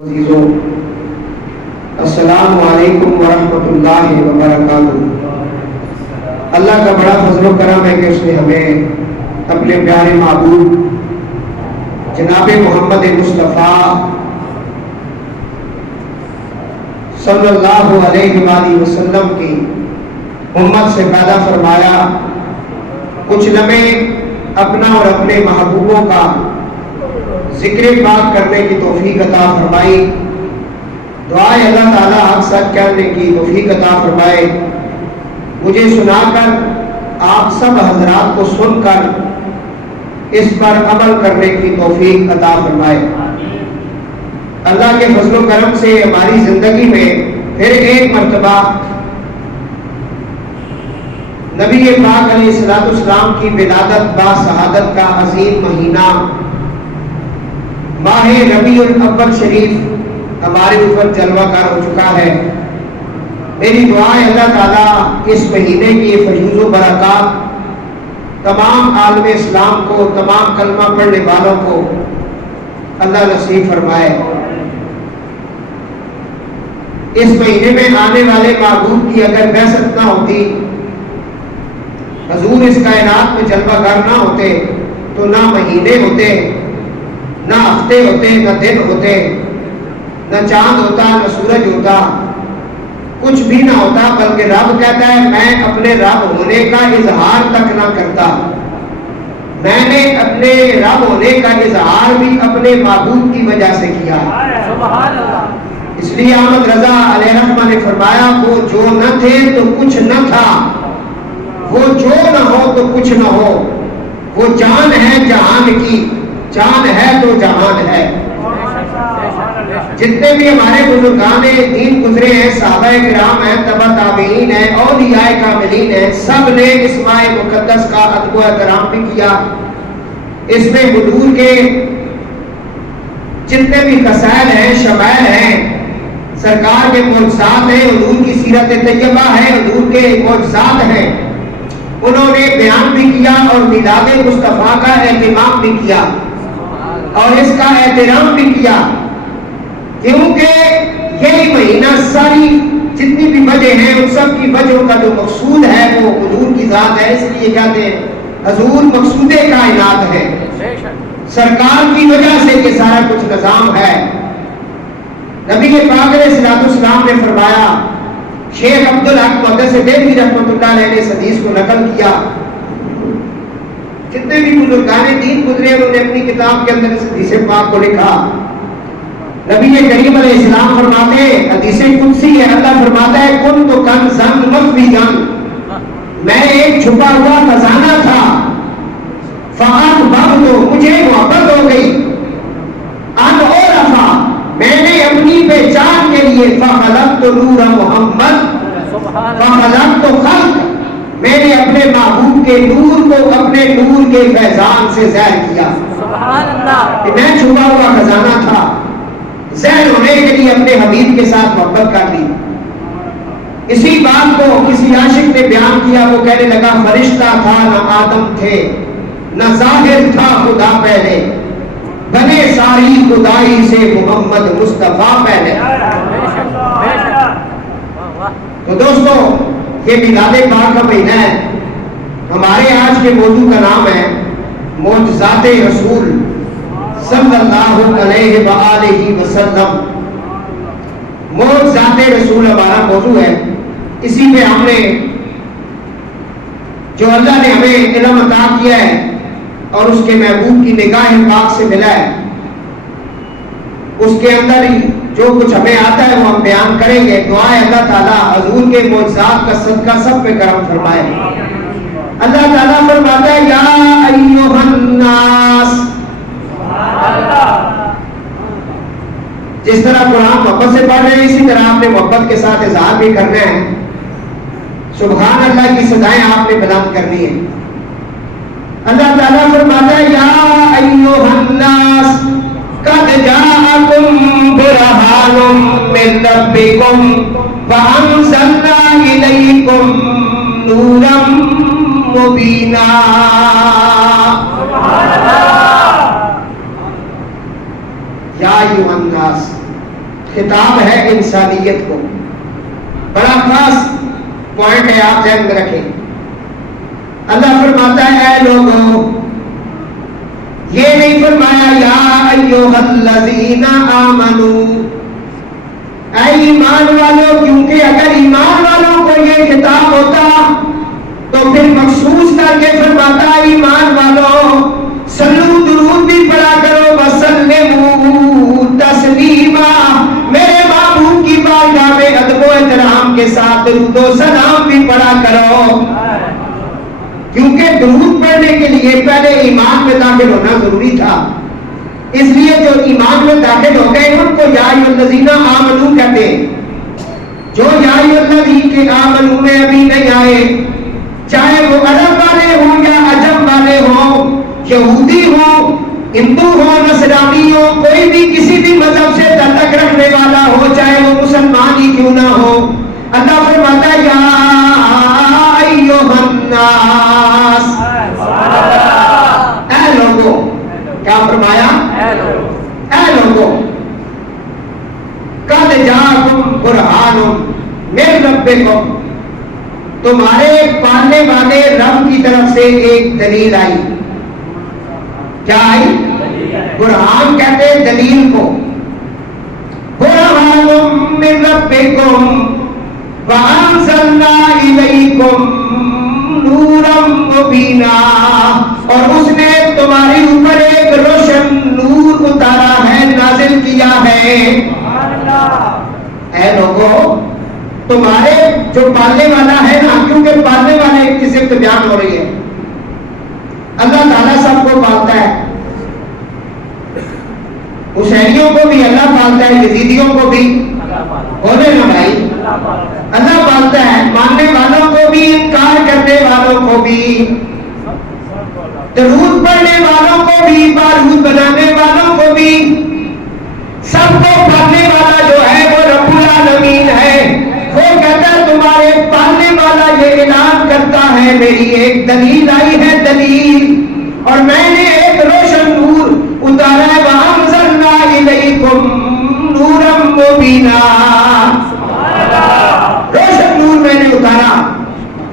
عزیزوں، السلام علیکم ورحمۃ اللہ وبرکاتہ۔ اللہ کا بڑا فضل و کرم ہے کہ اس نے ہمیں اپنے پیارے محبوب جناب محمد مصطفیٰ صلی اللہ علیہ وآلہ وسلم کی امت سے پیدا فرمایا، کچھ لمحے اپنا اور اپنے محبوبوں کا ذکر پاک کرنے کی توفیق عطا فرمائی۔ دعائے اللہ تعالیٰ حق سچ کہنے کی توفیق عطا فرمائے۔ مجھے سنا کر آپ سب حضرات کو سن کر اس پر عمل کرنے کی توفیق عطا فرمائے۔ اللہ کے فضل و کرم سے ہماری زندگی میں پھر ایک مرتبہ نبی پاک علیہ السلام کی ولادت با شہادت کا عظیم مہینہ ماہ ربیع الاول شریف ہمارے اوپر جلوہ گر ہو چکا ہے۔ میری دعا ہے اللہ تعالیٰ اس مہینے کی فیوز و برکات تمام عالم اسلام کو، تمام کلمہ پڑھنے والوں کو اللہ نصیب فرمائے۔ اس مہینے میں آنے والے محبوب کی اگر بعثت نہ ہوتی، حضور اس کائنات میں جلوہ گر نہ ہوتے، تو نہ مہینے ہوتے، نہ ہفتے ہوتے، نہ دن ہوتے، نہ چاند ہوتا، نہ سورج ہوتا، کچھ بھی نہ ہوتا، بلکہ رب کہتا ہے میں اپنے رب ہونے کا اظہار تک نہ کرتا۔ میں نے اپنے رب ہونے کا اظہار بھی اپنے محبوب کی وجہ سے کیا۔ اس لیے احمد رضا علیہ الرحمہ نے فرمایا، وہ جو نہ تھے تو کچھ نہ تھا، وہ جو نہ ہو تو کچھ نہ ہو، وہ جان ہے جہان کی، جان ہے تو جہان ہے۔ جتنے بھی ہمارے بزرگان دین گزرے ہیں، صحابہ کرام ہیں، تبع تابعین ہیں، اولیاء کاملین ہیں، سب نے اس ماہ مقدس کا ادب و احترام بھی کیا۔ اس میں حضور کے جتنے بھی خصائل ہیں، شمائل ہیں، سرکار کے معجزات ہیں، حضور کی سیرت طیبہ ہے، حضور کے معجزات ہیں، انہوں نے بیان بھی کیا اور میلاد مصطفیٰ کا اہتمام بھی کیا اور اس کا احترام بھی کیا، کیونکہ یہی مہینہ ساری جتنی بھی وجہ ہیں ان سب کی وجہوں کا جو مقصود ہے وہ حضور کی ذات ہے۔ اس لیے کہتے ہیں حضور مقصود کائنات ہے، سرکار کی وجہ سے یہ سارا کچھ نظام ہے۔ نبی پاک علیہ السلام نے فرمایا، شیخ عبدالحق محدث دہلوی رحمۃ اللہ علیہ نے اس حدیث کو نقل کیا، جتنے بھی بزرگان دین گزرے انہوں نے اپنی کتاب کے اندر اس حدیث پاک کو لکھا۔ نبی کریم علیہ السلام فرماتے ہیں، حدیث قدسی ہے، اللہ فرماتا ہے کنت کنزا مخفیا، میں ایک چھپا ہوا خزانہ تھا، فاحببت، مجھے محبت ہو گئی، ان عرفا، میں نے اپنی پہچان کے لیے، فخلقت نور محمد فخلقت خلق، میں نے اپنے محبوب کے نور کو اپنے نور کے فیضان سے ظاہر کیا۔ میں چھپا ہوا خزانہ تھا، ظاہر ہونے کے لیے اپنے حبیب کے ساتھ محبت کر لی۔ اسی بات کو کسی عاشق نے بیان کیا، وہ کہنے لگا فرشتہ تھا نہ آدم تھے، نہ ظاہر تھا خدا پہلے، بنے ساری خدائی سے محمد مصطفیٰ پہلے۔ تو دوستو یہ میلاد پاک کا مہینہ ہے۔ ہمارے آج کے موضوع کا نام ہے معجزات رسول صلی اللہ علیہ وآلہ وسلم۔ معجزات رسول ہمارا موضوع ہے۔ اسی پہ ہم نے جو اللہ نے ہمیں علم عطا کیا ہے اور اس کے محبوب کی نگاہ پاک سے ملا ہے، اس کے اندر ہی جو کچھ ہمیں آتا ہے وہ ہم بیان کریں گے۔ دعا ہے اللہ تعالیٰ حضور کے معجزات کا صدقہ سب پہ کرم فرمائے۔ اللہ تعالیٰ فرماتا ہے یا ایھا الناس، جس طرح قرآن محبت سے پڑھ رہے ہیں اسی طرح آپ نے محبت کے ساتھ اظہار بھی کرنا ہے۔ سبحان اللہ کی صدائیں آپ نے بلند کرنی ہے۔ اللہ تعالیٰ فرماتا ہے یا ایھا الناس قد جاءکم برہان من ربکم وانزلنا الیکم نورا مبینا۔ یا ایھا الناس، خطاب ہے انسانیت کو. بڑا خاص پوائنٹ ہے, آپ ذہن میں رکھیں. اللہ فرماتا ہے اے لوگوں, یہ نہیں فرمایا یا ایھا الذین آمنو, اے ایمان والوں, کیونکہ اگر ایمان والوں کو یہ خطاب ہوتا تو پھر مخصوص کر کے فرماتا ایمان والوں صلو, درود بھی پڑھا کرو, وسلموا تسلیما, میرے محبوب کی بارگاہ میں ادب و احترام کے ساتھ درود و سلام بھی پڑھا کرو. کیونکہ درود پڑھنے کے لیے پہلے ایمان میں داخل ہونا ضروری تھا. اس لیے جو ایمان میں داخل ہو گئے ان کو یا ایھا الذین آمنو کہتے ہیں. جو یا ایھا الذین کے آمنو میں ابھی نہیں آئے, چاہے وہ عرب والے ہوں یا عجم والے ہوں, یہودی ہوں, ہندو ہو, نصرانی ہو, کوئی بھی کسی بھی مذہب سے تعلق رکھنے والا ہو, چاہے وہ مسلمان ہی کیوں نہ ہو, اللہ فرماتا ہے یا ایھا الناس, اے لوگوں. کیا فرمایا؟ اے لوگوں, قد جاءکم برہان من ربکم, تمہارے پالنے والے رب کی طرف سے ایک دلیل آئی. کیا آئی؟ برہان کہتے ہیں دلیل کو. برہان من ربکم وانزلنا الیکم نورا مبینا, اور اس نے تمہارے اوپر ایک روشن نور اتارا ہے, نازل کیا ہے. اے لوگوں, تمہارے جو پالنے والا ہے نا, کیونکہ پالنے والے کی صفت بیان ہو رہی ہے, اللہ تعالیٰ سب کو پالتا ہے. حسینیوں کو بھی اللہ پالتا ہے, یزیدیوں کو بھی, بولے نا بھائی, اللہ پالتا ہے. ماننے والوں کو بھی, انکار کرنے والوں کو بھی, درود پڑھنے والوں کو بھی, بارود بنانے والوں کو بھی, سب کو پالنے والا جو ہے وہ رب العالمین ہے. وہ کہتا ہے تمہارے پالنے والا یہ اعلان کرتا ہے میری ایک دلیل آئی ہے, دلیل, اور میں نے ایک روشن نور اتارا ہے. وَأَنزَلْنَا إِلَيْكُمْ نُورًا مُبِينًا, روشن نور میں نے اتارا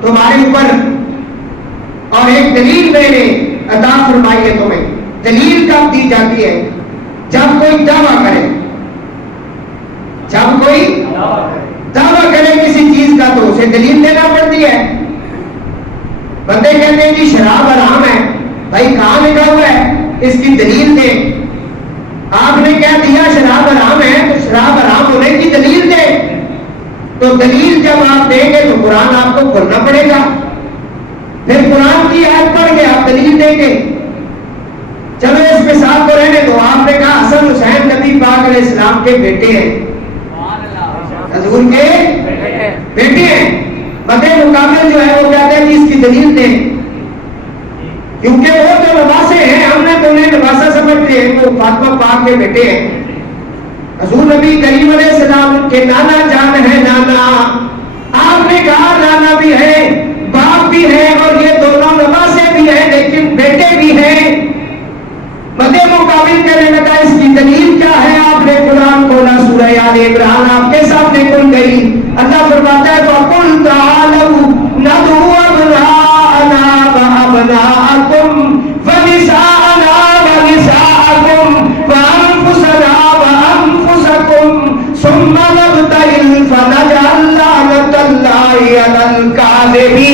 تمہارے اوپر, اور ایک دلیل میں نے عطا فرمائی ہے تمہیں. دلیل کب دی جاتی ہے؟ جب کوئی دعویٰ کرے, جب کوئی دعویٰ کرے کسی چیز کا تو اسے دلیل دینا پڑتی ہے. بندے کہتے ہیں جی شراب حرام ہے, بھائی کہاں لکھا ہوا ہے, اس کی دلیل دے. آپ نے کہہ دیا شراب حرام ہے تو شراب حرام ہونے کی دلیل دے. تو دلیل جب آپ دیں گے تو قرآن آپ کو کھولنا پڑے گا, پھر قرآن کی آیت پڑھ کے آپ دلیل دیں گے. چلو اس مثال کو رہنے دو. آپ نے کہا حسن حسین نبی پاک علیہ السلام کے بیٹے ہیں, حضور کے بیٹے ہیں. مدے مقابل جو ہے وہ کہتے ہیں کہ اس کی دلیل دیں, کیونکہ وہ تو نواسے ہیں, ہم نے تو انہیں نواسا سمجھتے ہیں, وہ فاطمہ پاک کے بیٹے ہیں. حضور نبی کریم علیہ السلام کے نانا جان ہے, نانا. آپ نے کہا نانا بھی ہے, باپ بھی ہے, اور یہ دونوں نواسے بھی ہیں لیکن بیٹے بھی ہیں. مدے مقابل کرنے لگا اس کی دلیل کیا ہے؟ آپ نے قرآن کھولا, سورہ آل عمران آپ کے سامنے کھل گئی. اللہ فرماتا ہے فَقُلْ تَعَالَوْا نَدْعُوا أَبْنَاءَنَا وَأَبْنَاءَكُمْ وَنِسَاءَنَا وَنِسَاءَكُمْ وَأَنفُسَنَا وَأَنفُسَكُمْ ثُمَّ نَبْتَهِلْ فَنَجْعَلْ لَعْنَةَ اللَّهِ عَلَى الْكَاذِبِينَ.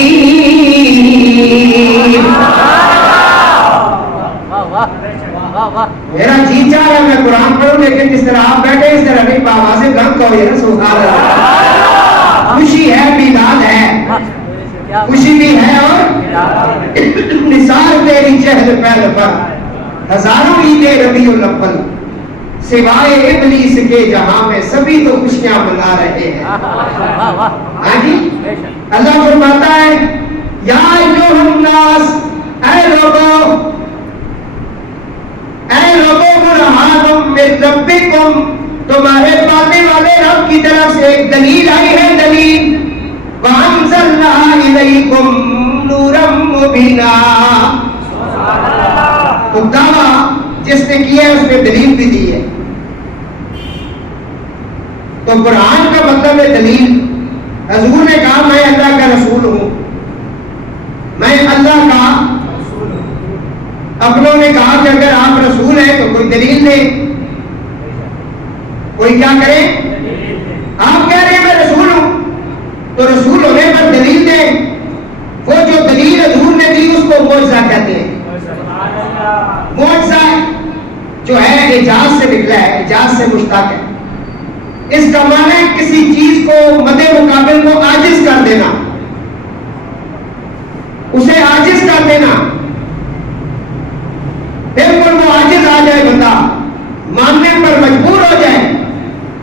میرا جی چاہ رہا ہے میں قرآن پڑھوں, لیکن جس طرح آپ بیٹھے اس طرح نہیں, بابا سے گم کہو یہ سبحان اللہ. خوشی ہے, میلاد ہے, خوشی بھی ہے, اور نثار تیری چہر پہل پر ہزاروں عید ربیع الاول, سوائے ابلیس کے جہاں میں سبھی تو خوشیاں منا رہے ہیں. ہاں جی, اللہ فرماتا ہے یا ایھا الناس, اے لوگوں, اے لوگوں برہان من ربکم, تمہارے پالنے والے رب کی طرف سے ایک دلیل آئی ہے, دلیل. وَأَنزَلْنَا إِلَيْكُمْ نُورًا مُبِينًا, تو دعویٰ جس نے کیا ہے اس نے دلیل بھی دی ہے. تو قرآن کا مطلب ہے دلیل. حضور نے کہا میں اللہ کا رسول ہوں, میں اللہ کا. اپنوں نے کہا کہ اگر آپ رسول ہیں تو کوئی دلیل دیں. کوئی کیا کرے؟ آپ کہہ رہے ہیں میں رسول ہوں, تو رسول ہونے پر دلیل دیں. وہ جو دلیل حضور نے دی اس کو معجزہ کہتے ہیں. معجزہ جو ہے اعجاز سے نکلا ہے, اعجاز سے مشتق ہے. اس کا معنی ہے کسی چیز کو مد مقابل کو عاجز کر دینا, اسے عاجز کر دینا. بالکل وہ عاجز آ جائے, بندہ ماننے پر مجبور ہو جائے.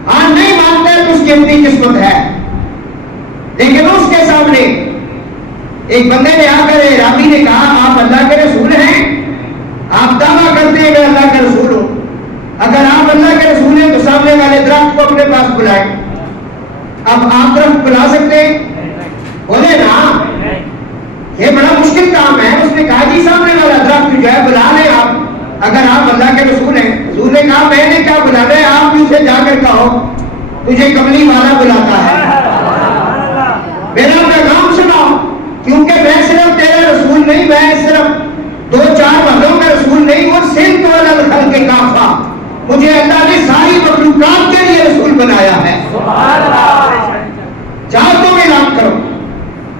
ہاں نہیں مانتا ہے تو اس کی اپنی قسمت ہے, لیکن اس کے سامنے ایک بندے نے آ کر رابی نے کہا آپ اللہ کے رسول ہیں, آپ دعویٰ کرتے ہیں میں اللہ کا رسول ہوں, اگر آپ اللہ کے رسول ہیں تو سامنے والے درخت کو اپنے پاس بلائیں. اب آپ درخت بلا سکتے ہیں؟ بولے نا, یہ بڑا مشکل کام ہے. اس نے کہا جی سامنے والا درخت جو ہے بلا لیں آپ, اگر آپ اللہ کے رسول ہیں. حضور نے کہا میں نے کیا بلانا ہے, آپ بھی اسے جا کر کہو تجھے کملی والا بلاتا ہے, میرا پیغام سناؤ, کیونکہ میں صرف تیرا رسول نہیں, میں صرف 2-4 بندوں کا رسول نہیں, وہ سنت والا خلق کے کافہ, مجھے اللہ نے ساری مخلوقات کے لیے رسول بنایا ہے. جاؤ تم اعلان کرو.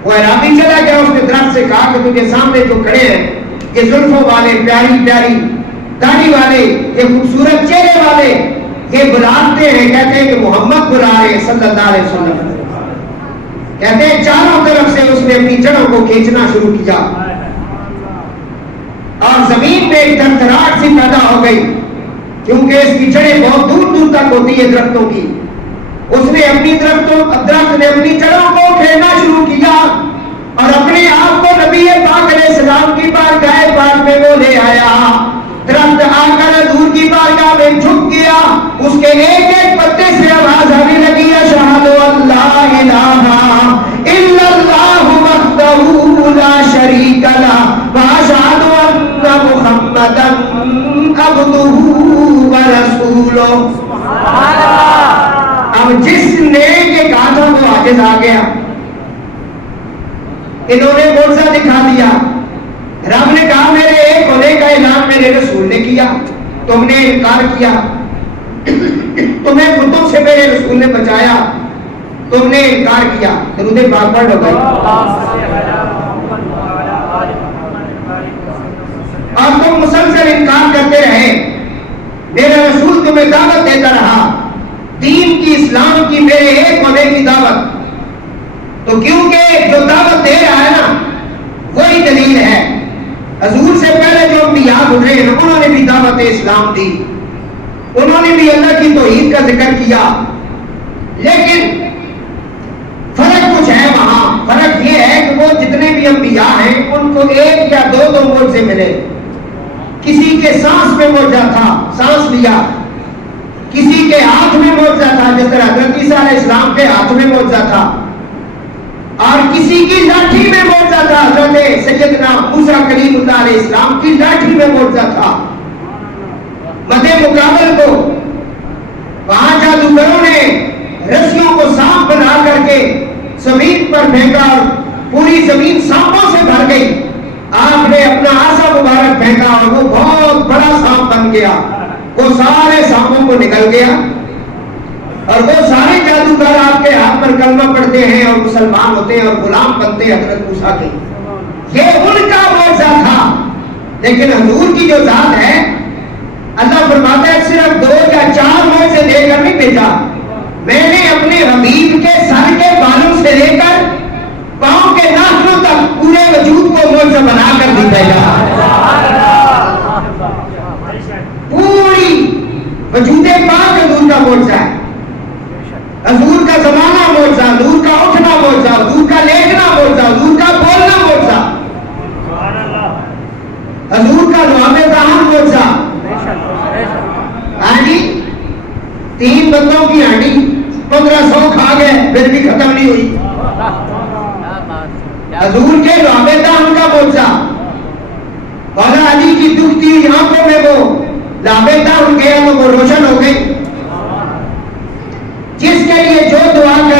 وہ عربی چلا گیا, اس نے درخت سے کہا کہ تجھے سامنے جو کھڑے ہیں یہ زلفوں والے, پیاری پیاری داڑھی والے, یہ خوبصورت چہرے والے, یہ بلاتے ہیں, کہتے ہیں کہ محمد بلا رہے صلی اللہ علیہ وسلم. کہتے ہیں چاروں طرف سے اس نے اپنی جڑوں کو کھینچنا شروع کیا اور زمین میں ایک تھرتھراہٹ سی پیدا ہو گئی, کیونکہ اس کی جڑیں بہت دور دور تک ہوتی ہے درختوں کی. اس نے درخت نے اپنی جڑوں کو پھیرنا شروع کیا اور اپنے آپ کو نبی پاک علیہ السلام کی بارگاہ پاک میں وہ لے آیا. درخت آ کر حضور کی بارگاہ میں جھک گیا, اس کے ایک ایک پتے سے آواز آنے لگی اشہد ان لا الہ الا اللہ وحدہ لا شریک لہ واشہد ان محمدا عبدہ ورسولہ. اب جس نے یہ کہا تھا وہ عاجز آ گیا. انہوں نے معجزہ دکھا دیا. رب نے کہا میرے ایک ہونے کا اعلان میرے رسول نے کیا, تم نے انکار کیا. تمہیں بتوں سے میرے رسول نے بچایا, تم نے انکار کیا. درود پاک پڑھ لو بھائی. اور تم مسلسل انکار کرتے رہے, میرا رسول تمہیں دعوت دیتا رہا دین کی, اسلام کی, میرے ایک ہونے کی دعوت. تو کیونکہ جو دعوت دے رہا ہے نا وہی دلیل ہے. حضور سے پہلے جو انبیاء گزرے ہیں انہوں نے بھی دعوت اسلام دی, انہوں نے بھی اللہ کی توحید کا ذکر کیا, لیکن فرق کچھ ہے وہاں. فرق یہ ہے کہ وہ جتنے بھی انبیاء ہیں ان کو ایک یا دو معجزے ملے. کسی کے سانس میں معجزہ تھا, سانس لیا. کسی کے ہاتھ میں معجزہ تھا, جس طرح حضرت عیسیٰ علیہ السلام کے ہاتھ میں معجزہ تھا. اور کسی کی لاٹھی میں معجزہ تھا, حضرت سیدنا موسیٰ کلیم اللہ علیہ السلام کی لاٹھی میں معجزہ تھا. مدے مقابل کو وہاں جادوگروں نے رسیوں کو سانپ بنا کر کے زمین پر پھینکا اور پوری زمین سانپوں سے بھر گئی. آپ نے اپنا عصا مبارک پھینکا اور وہ بہت بڑا سانپ بن گیا, وہ سارے سانپوں کو نکل گیا اور وہ سارے جادوگر آپ کے ہاتھ پر کلمہ پڑھتے ہیں اور مسلمان ہوتے ہیں اور غلام بنتے ہیں حضرت موسیٰ کے. یہ ان کا معجزہ تھا. لیکن حضور کی جو ذات ہے, اللہ فرماتا ہے صرف 2 یا 4 معجزے دے کر نہیں بھیجا, میں نے اپنے حبیب کے سر کے بالوں سے لے کر پاؤں کے ناخنوں تک پورے وجود کو معجزہ بنا کر بھی بھیجا. پوری وجود پاک حضور کا معجزہ ہے. حضور کا زمانہ معجزہ, حضور کا اٹھنا معجزہ, حضور کا لیٹنا معجزہ, حضور کا بولنا معجزہ, حضور کا لعاب دہن معجزہ. ہاں جی, 3 بندوں کی ہڈی 1500 کھا گئے پھر بھی ختم نہیں ہوئی. حضور کے لعاب دہن کا معجزہ. مولا علی کی دکھتی ہوئی آنکھوں میں وہ لعاب دہن گیا تو وہ روشن ہو گئی. جس کے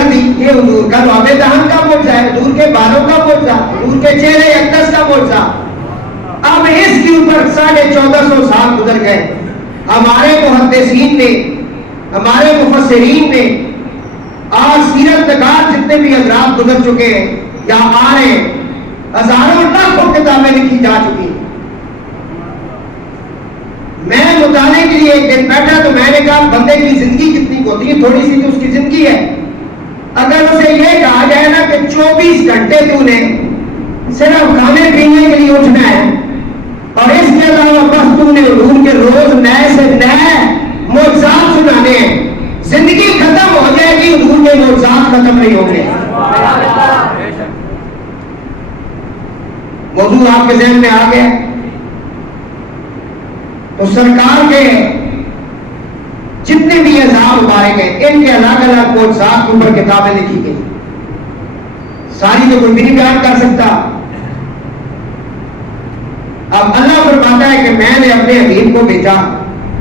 کر دی یہ حضور کا لواب دہن کا معجزہ ہے، حضور کے بالوں کا معجزہ، حضور کے چہرے اقدس کا معجزہ۔ اب اس کے اوپر 1450 سال گزر گئے، ہمارے محدثین نے، ہمارے مفسرین نے، آج سیرت نگار جتنے بھی حضرات گزر چکے ہیں یا آ رہے ہیں، ہزاروں لاکھوں کتابیں لکھی جا چکی ہیں۔ میں مطالعے کے لیے ایک دن بیٹھا تو میں نے کہا بندے کی زندگی کتنی ہوتی ہے، تھوڑی سی تو اس کی زندگی ہے۔ اگر اسے یہ کہا جائے نا کہ 24 گھنٹے تو نے صرف کھانے پینے کے لیے اٹھنا ہے اور اس کے علاوہ بس تم نے حضور کے روز نئے سے نئے معجزات سنانے ہیں، زندگی ختم ہو جائے گی، حضور کے معجزات ختم نہیں ہوں گے۔ موضوع آپ کے ذہن میں آ گیا؟ تو سرکار کے جتنے بھی اعزاز مبارک ہیں ان کے الگ الگ معجزات کے اوپر کتابیں لکھی گئی، ساری تو کوئی بھی نہیں بیان کر سکتا۔ اب اللہ فرماتا ہے کہ میں نے اپنے حبیب کو بھیجا،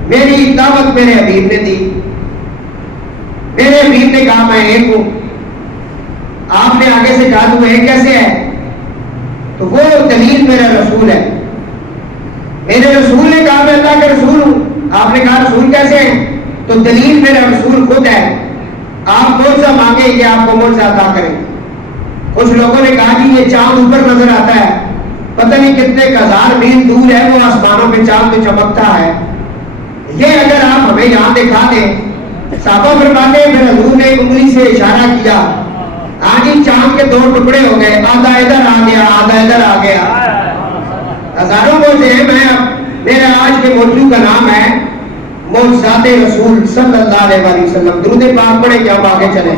میری دعوت میرے حبیب نے دی، میرے حبیب نے کہا میں ایک ہوں۔ آپ نے آگے سے کہا تو ایک کیسے ہے؟ تو وہ دلیل میرا رسول ہے۔ میرے رسول نے کہا میں اللہ کے رسول ہوں، آپ نے کہا رسول کیسے ہیں؟ تو دلیل میرا رسول خود ہے۔ آپ معجزہ مانگے یہ آپ کو معجزہ عطا کریں۔ کچھ لوگوں نے کہا کہ یہ چاند اوپر نظر آتا ہے، پتہ نہیں کتنے ہزار میل دور ہے وہ آسمانوں پہ چاند پہ چمکتا ہے، یہ اگر آپ ہمیں یہاں دکھا دیں۔ صحابہ فرماتے ہیں پھر حضور نے ایک انگلی سے اشارہ کیا، آج چاند کے 2 ٹکڑے ہو گئے، آدھا ادھر آ گیا آدھا ادھر آ گیا۔ ہزاروں معجزے ہیں۔ میرا آج کے موضوع کا نام ہے معجزات رسول صلی اللہ علیہ وسلم۔ درود پاک پڑھیں کہ ہم آگے چلیں۔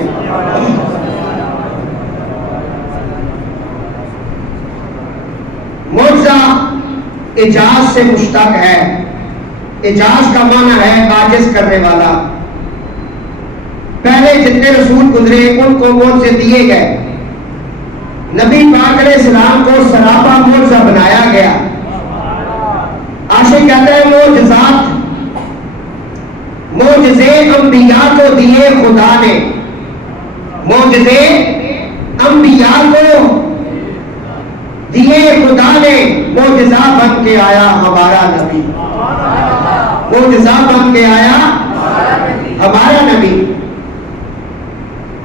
معجزہ اعجاز سے مشتق ہے، اعجاز کا معنی ہے عاجز کرنے والا۔ پہلے جتنے رسول گزرے ان کو معجزے دیے گئے، نبی پاک علیہ السلام کو سراپا معجزہ بنایا گیا۔ عاشق کہتا ہے معجزات، معجزے انبیاء کو دیے خدا نے، معجزے انبیاء کو دیے خدا نے، معجزہ بن کے آیا ہمارا نبی، معجزہ بن کے آیا ہمارا نبی۔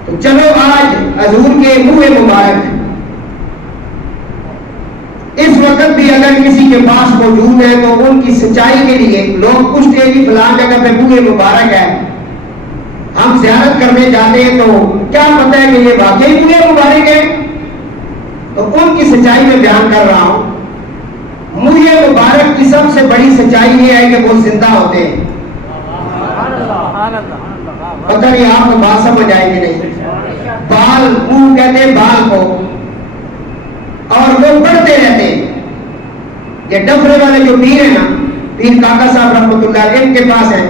تو چلو آج حضور کے منہ مبارک اس وقت بھی اگر کسی کے پاس موجود ہے تو ان کی سچائی کے لیے لوگ پوچھتے ہیں کہ فلاں جگہ پہ منہ مبارک ہے، ہم زیارت کرنے جاتے ہیں تو کیا پتہ ہے کہ یہ واقعی منہ مبارک ہے؟ تو ان کی سچائی میں بیان کر رہا ہوں۔ منہ مبارک کی سب سے بڑی سچائی یہ ہے کہ وہ زندہ ہوتے ہیں۔ پتہ نہیں آپ کو بات سمجھ آئے کہ نہیں؟ بال، منہ کہتے ہیں بال کو، اور وہ بڑھتے رہتے ہیں۔ یہ ڈفرے والے جو پیر ہیں نا، پیر کاکا صاحب رحمۃ اللہ ان کے پاس ہیں،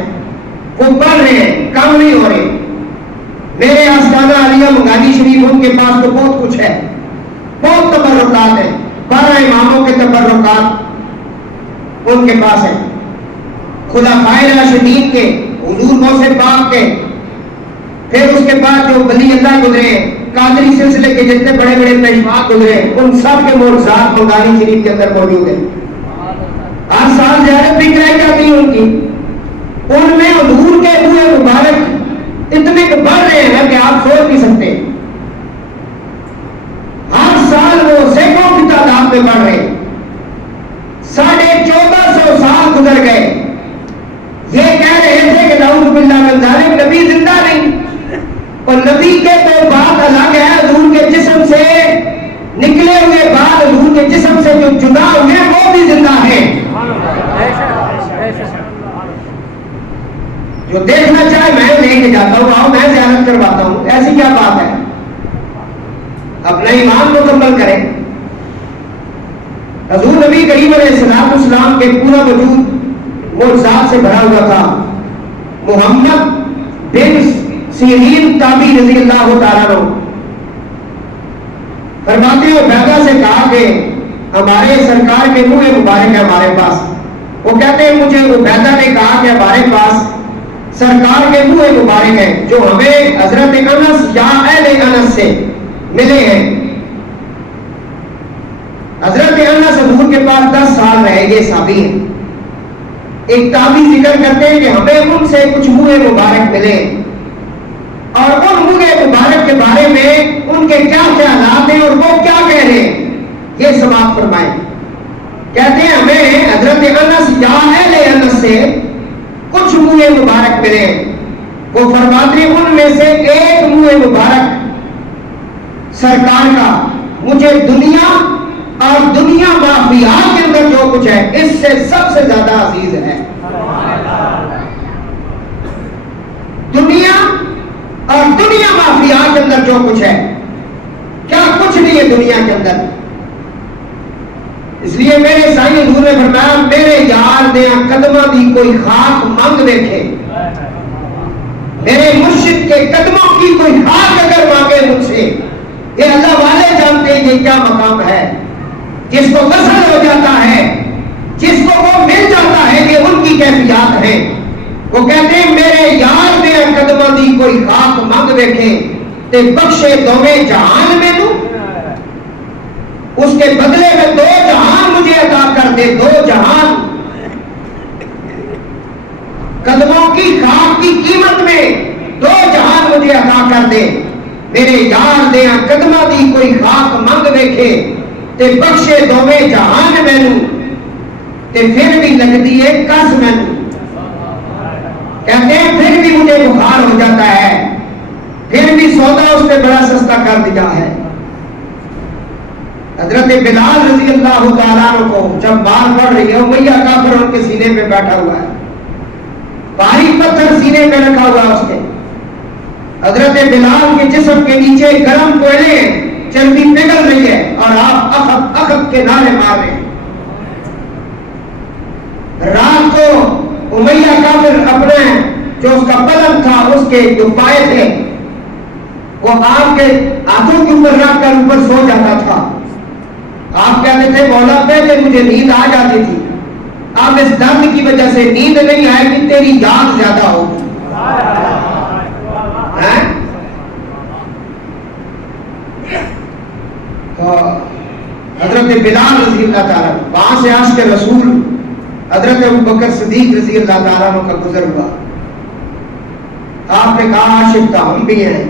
وہ بڑھ رہے ہیں، کم نہیں ہو رہے۔ میرے آستانہ علیہ منگانی شریف ان کے پاس تو بہت کچھ ہے، بہت تبرکات ہیں، 12 اماموں کے تبرکات ان کے پاس ہیں، خلفائے راشدین کے، حضور غوث پاک کے، پھر اس کے بعد جو ولی اللہ گزرے، قادری سلسلے کے جتنے بڑے بڑے پیشوا گزرے، ان سب کے معجزات منگانی شریف کے اندر موجود ہیں۔ ہر سال زیارت بھی کرائی جاتی ہے ان کی، ان میں حضور کے منہ مبارک اتنے بڑھ رہے ہیں کہ آپ سوچ نہیں سکتے۔ ہر سال وہ سینکڑوں کی تعداد میں بڑھ رہے ہیں۔ 1450 سال گزر گئے، یہ کہہ رہے تھے کہ نعوذ باللہ من ذالک نبی زندہ نہیں، اور نبی کے تو بات الگ ہے، حضور کے جسم سے نکلے ہوئے بعد حضور کے جسم سے جو جدا ہوئے وہ بھی زندہ ہیں۔ جو دیکھنا چاہے میں لے کے جاتا ہوں، آؤ میں زیارت کرواتا ہوں، ایسی کیا بات ہے؟ اپنا ایمان مکمل کریں۔ حضور نبی کریم علیہ السلام کے پورا وجود معجزات سے بھرا ہوا تھا۔ محمد بن سیرین تابعی رضی اللہ تعالیٰ عنہ فرماتے ہیں عبیدہ سے کہا کہ ہمارے سرکار کے منہ مبارک ہے ہمارے پاس۔ وہ کہتے ہیں مجھے عبیدہ نے کہا کہ ہمارے پاس سرکار کے منہ مبارک ہے جو ہمیں حضرت انس یا اہل اہل انس سے ملے ہیں. حضرت انس حضور کے پاس 10 سال رہے. یہ صحابی ہیں. ایک تابعی ذکر کرتے ہیں کہ ہمیں ان سے کچھ منہ مبارک ملے اور ان منہ مبارک کے بارے میں ان کے کیا خیالات ہیں اور وہ کیا کہہ رہے ہیں یہ سماعت فرمائیں. کہتے ہیں ہمیں حضرت انس یا اہل انس سے کچھ منہ مبارک ملے. وہ فرماتے ہیں ان میں سے ایک منہ مبارک سرکار کا مجھے دنیا اور دنیا مافیات کے اندر جو کچھ ہے اس سے سب سے زیادہ عزیز ہے. دنیا اور دنیا مافیات کے اندر جو کچھ ہے کیا کچھ نہیں ہے دنیا کے اندر. اس لیے میرے سائیں حضور نے فرمایا میرے یار دیا قدموں دی کوئی خاک مانگ دیکھے. میرے مرشد کے قدموں کی کوئی خاک اگر مانگے مجھ سے, یہ اللہ والے جانتے ہیں یہ کیا مقام ہے. جس کو وصل ہو جاتا ہے, جس کو وہ مل جاتا ہے, یہ ان کی کیفیات ہیں. وہ کہتے ہیں میرے یار دے قدموں دی کوئی خاک مانگ دیکھے تے بخشے دوویں جہان میں دوں. اس کے بدلے میں 2 جہان مجھے عطا کر دے. 2 جہان قدموں کی خاک کی قیمت میں 2 جہان مجھے عطا کر دے. میرے یار دے قدموں دی کوئی خاک مانگ دیکھے تے بخشے دوویں جہان مینوں تے پھر بھی لگتی ہے کس مینوں. کہتے ہیں پھر بھی مجھے بخار ہو جاتا ہے, پھر بھی سودا اس نے بڑا سستا کر دیا ہے. حضرت بلال رضی اللہ تعالیٰ عنہ کو جب مار پڑ رہی ہے امیہ کافر ان کے سینے پہ بیٹھا ہوا ہے, بھاری پتھر سینے پہ رکھا ہوا ہے اس کے. حضرت بلال کے جسم کے نیچے گرم کوئلے ہیں, چربی پگھل رہی ہے اور آپ اخب اخب کے نعرے مار رہے ہیں. رات کو امیہ کافر اپنے جو اس کا پلنگ تھا اس کے جو پائے تھے وہ آپ کے ہاتھوں کے اوپر رکھ کر اوپر سو جاتا تھا. آپ کہتے تھے مولا پہلے مجھے نیند آ جاتی تھی, اب اس درد کی وجہ سے نیند نہیں آئے گی, تیری یاد زیادہ ہوگی. تو حضرت بلال رضی اللہ تعالیٰ وہاں سے عاشق رسول حضرت ابوبکر صدیق رضی اللہ تعالیٰ عنہ کا گزر ہوا. آپ نے کہا عاشق تو ہم بھی ہیں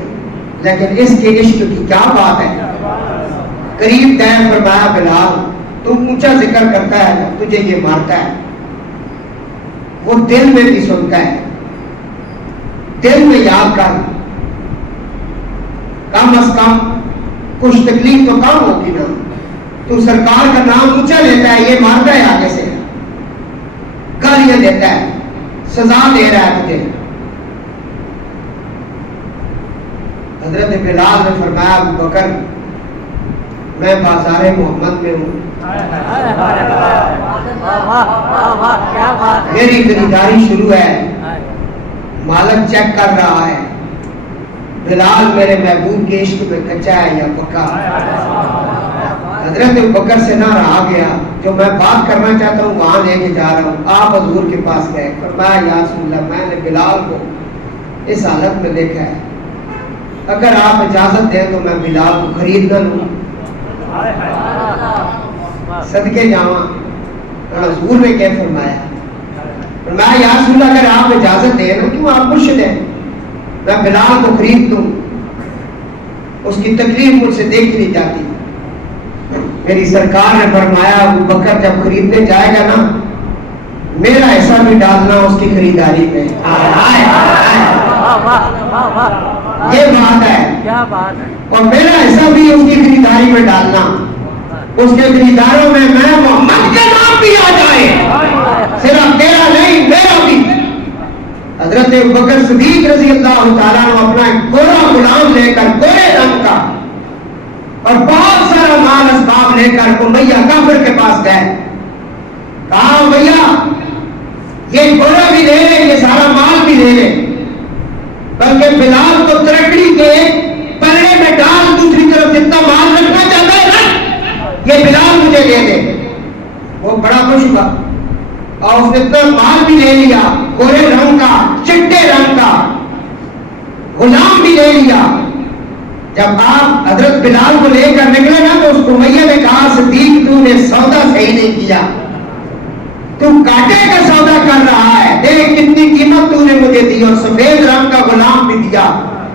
لیکن اس کے عشق کی کیا بات ہے. قریب گئے, فرمایا بلال تم اونچا ذکر کرتا ہے تجھے یہ مارتا ہے, وہ دل میں بھی سنتا ہے, دل میں یاد کر, کم از کم کچھ تکلیف تو کم ہوگی نا. تو سرکار کا نام اونچا لیتا ہے, یہ مارتا ہے آگے سے, گالیاں دیتا ہے, سزا دے رہا ہے تجھے. حضرت بلال نے فرمایا ابوبکر میں بازار محمد میں ہوں, میری خریداری شروع ہے, مالک چیک کر رہا ہے بلال میرے محبوب کے عشق میں کچا ہے یا پکا. حضرت ابوبکر سے نہ رہا گیا, جو میں بات کرنا چاہتا ہوں وہاں لے کے جا رہا ہوں. آپ حضور کے پاس گئے, فرمایا یا رسول اللہ میں نے بلال کو اس حالت میں دیکھا ہے, اگر آپ اجازت دیں تو میں بلال کو خرید نہ لوں, صدقے جاواں. حضور نے کیا فرمایا, فرمایا یا رسول اللہ اگر آپ اجازت دیں نا, کیوں آپ مرشد ہیں, میں بلال کو خرید لوں, اس کی تکلیف مجھ سے دیکھ نہیں جاتی. میری سرکار نے فرمایا ابوبکر جب خریدنے جائے گا نا میرا حصہ بھی ڈالنا اس کی خریداری میں. یہ بات ہے, اور میرا حصہ بھی اس کی خریداری میں ڈالنا. اس کے خریداروں میں محمد کا نام بھی آ جائے, صرف تیرا نہیں میرا بھی. حضرت ابوبکر صدیق رضی اللہ تعالیٰ عنہ اپنا گورا غلام لے کر, گورے رنگ کا اور بہت سارا مال اسباب لے کر امیہ کافر کے پاس گئے. کہا امیہ یہ گورا بھی لے لے, یہ سارا مال بھی لے لے, بلکہ بلال کو ترکڑی کے پلڑے میں ڈال, دوسری طرف جتنا مال رکھنا چاہتا ہے نا یہ بلال مجھے دے دے. وہ بڑا خوش ہوا اور اس نے اتنا مال بھی لے لیا, گورے رنگ کا, چٹے رنگ کا غلام بھی لے لیا. جب آپ حضرت بلال کو لے کر نکلے نا تو اس امیہ نے کہا صدیق تو نے سودا صحیح نہیں کیا، تو کانٹے کا سودا کر رہا ہے، دیکھ کتنی قیمت تو نے مجھے دی اور سفید رنگ کا غلام بھی دیا،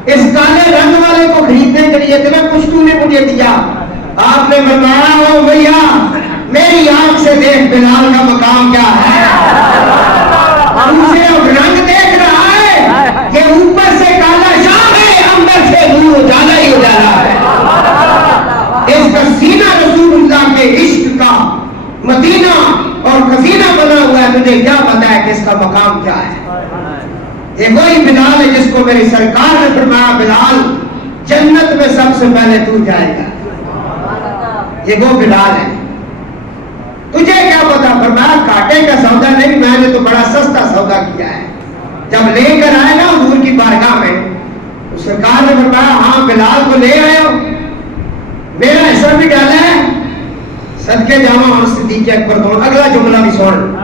اس کالے رنگ والے کو خریدنے کے لیے اتنا کچھ تو نے مجھے دیا۔ آپ نے فرمایا او بھیا میری آنکھ سے دیکھ بلال کا مقام کیا ہے، اسے اب رنگ دیکھ رہا ہے، یہ اوپر سے کالا شام ہے اندر سے نور اجالا ہی اجالا ہے۔ اس کا سینہ رسول اللہ کے عشق کا مدینہ اور خزینہ بنا ہوا ہے، تجھے کیا پتا ہے کہ اس کا مقام کیا ہے؟ یہ وہی بلال ہے جس کو میری سرکار نے فرمایا بلال جنت میں سب سے پہلے تو جائے گا، یہ وہ بلال ہے۔ تجھے کیا پتا؟ فرمایا کانٹے کا سودا نہیں، میں نے تو بڑا سستا سودا کیا ہے۔ جب لے کر آئے نا حضور کی بارگاہ میں تو سرکار نے فرمایا ہاں بلال کو لے آئے ہو، میرا حصہ بھی ڈالا ہے، صدقے جاواں اور صدیق اکبر دونوں۔ اگلا جملہ بھی سن،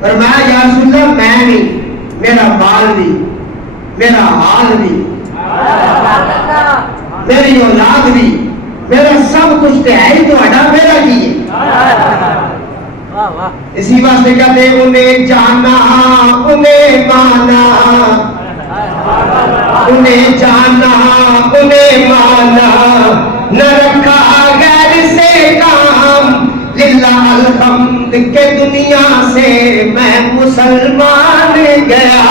فرمایا یا رسول اللہ میں نہیں، میرا مال بھی، میرا حال بھی، میری اولاد بھی، میرا سب کچھ ہے ہی تو ہٹا میرا کی ہے۔ اسی واسطے کہتے ہیں انہیں جانا انہیں مانا، انہیں جانا انہیں مانا، نہ رکھا غیر سے کام، للہ الحمد کے دنیا سے میں مسلمان گیا۔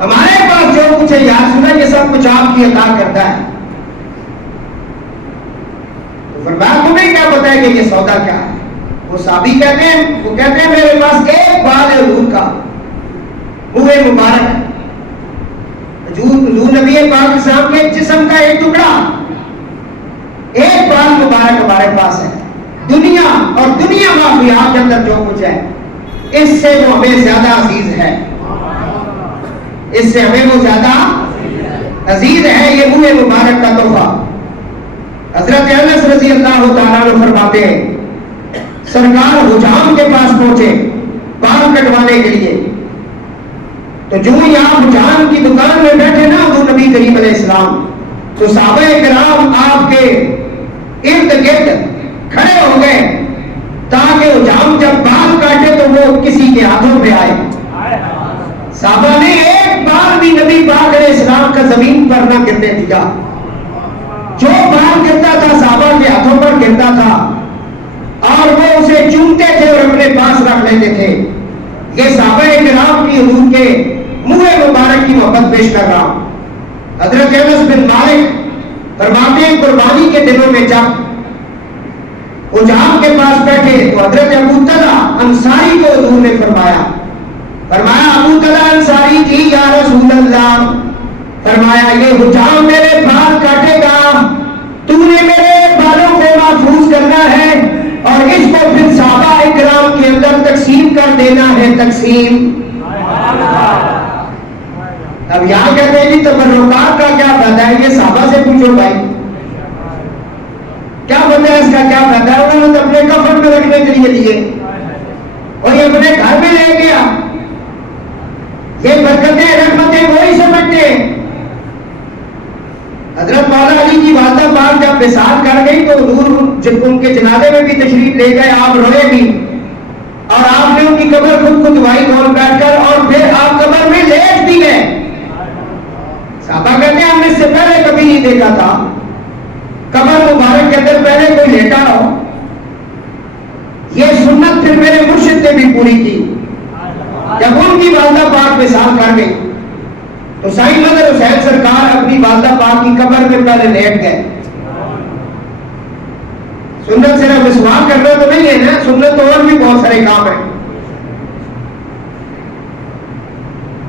ہمارے پاس جو کچھ ہے یاد سنا یہ سب کچھ آپ کی عطا کرتا ہے، تو فرمایا تمہیں کیا پتا ہے کہ یہ سودا کیا ہے؟ وہ صحابی کہتے ہیں میرے پاس ایک بال ہے حضور کا، منہ مبارک، حضور نبی پاک صاحب کے جسم کا ایک ٹکڑا، ایک بال مبارک ہمارے پاس ہے۔ دنیا اور دنیا مافیات کے اندر جو کچھ ہے اس سے وہ ہمیں زیادہ عزیز ہے، اس سے ہمیں وہ زیادہ عزیز ہے، یہ منہ مبارک کا تحفہ۔ حضرت انس رضی اللہ تعالیٰ عنہ فرماتے ہیں سرکار حجام کے پاس پہنچے بال کٹوانے کے لیے، تو جو ہی آپ حجام کی دکان میں بیٹھے نا وہ نبی کریم علیہ السلام، تو صحابہ کرام آپ کے ارد گرد کھڑے ہو گئے تاکہ حجام جب بال کاٹے تو وہ کسی کے ہاتھوں پہ آئے۔ صحابہ نے ایک بال بھی نبی پاک علیہ السلام کا زمین پر نہ گرنے دیا، جو بال گرتا تھا صحابہ کے ہاتھوں پر گرتا تھا اور وہ اسے چومتے تھے اور اپنے پاس رکھ لیتے تھے۔ یہ صحابہ کرام کی حضور کے منہ مبارک کی محبت پیش کر رہا ہوں۔ حضرت انس بن مالک فرماتے ہیں قربانی کے دنوں میں جب حجام کے پاس بیٹھے تو حضرت ابو طلحہ انصاری کو حضور نے فرمایا ابو طلحہ انصاری جی یا رسول اللہ، فرمایا یہ حجام میرے بال کاٹے گا، تو نے میرے بالوں کو محفوظ کرنا ہے اور اس کو پھر صحابہ اکرام کے اندر تقسیم کر دینا ہے، تقسیم۔ اب یہاں کہتے ہیں جی تبرکات کا کیا فائدہ ہے؟ یہ صحابہ سے پوچھو بھائی، کیا پتہ ہے اس کا کیا فائدہ ہے؟ انہوں نے اپنے کفن میں رکھنے کے لیے لیے اور یہ اپنے گھر میں لے گیا۔ یہ برکتیں رحمتیں وہی سمجھتے ہیں۔ حضرت مولا علی کی والدہ پاک جب وصال کر گئی تو حضور جب ان کے جنازے میں بھی تشریف لے گئے، آپ روئے بھی اور آپ نے ان کی قبر خود کو دعائی کھول بیٹھ کر اور پھر آپ قبر میں لیٹ بھی گئے۔ صحابہ کہتے ہیں ہم نے اس سے پہلے کبھی نہیں دیکھا تھا قبر مبارک کے اندر پہلے کوئی لیٹا ہو۔ یہ سنت پھر میرے مرشد نے بھی پوری کی۔ جب ان کی والدہ پاک وصال کر گئی تو سائیں مدر حسین سرکار اپنی والدہ پاک کی قبر میں پہلے لیٹ گئے۔ سنت صرف مسواک کرنا تو نہیں ہے نا، سنت تو اور بھی بہت سارے کام ہیں۔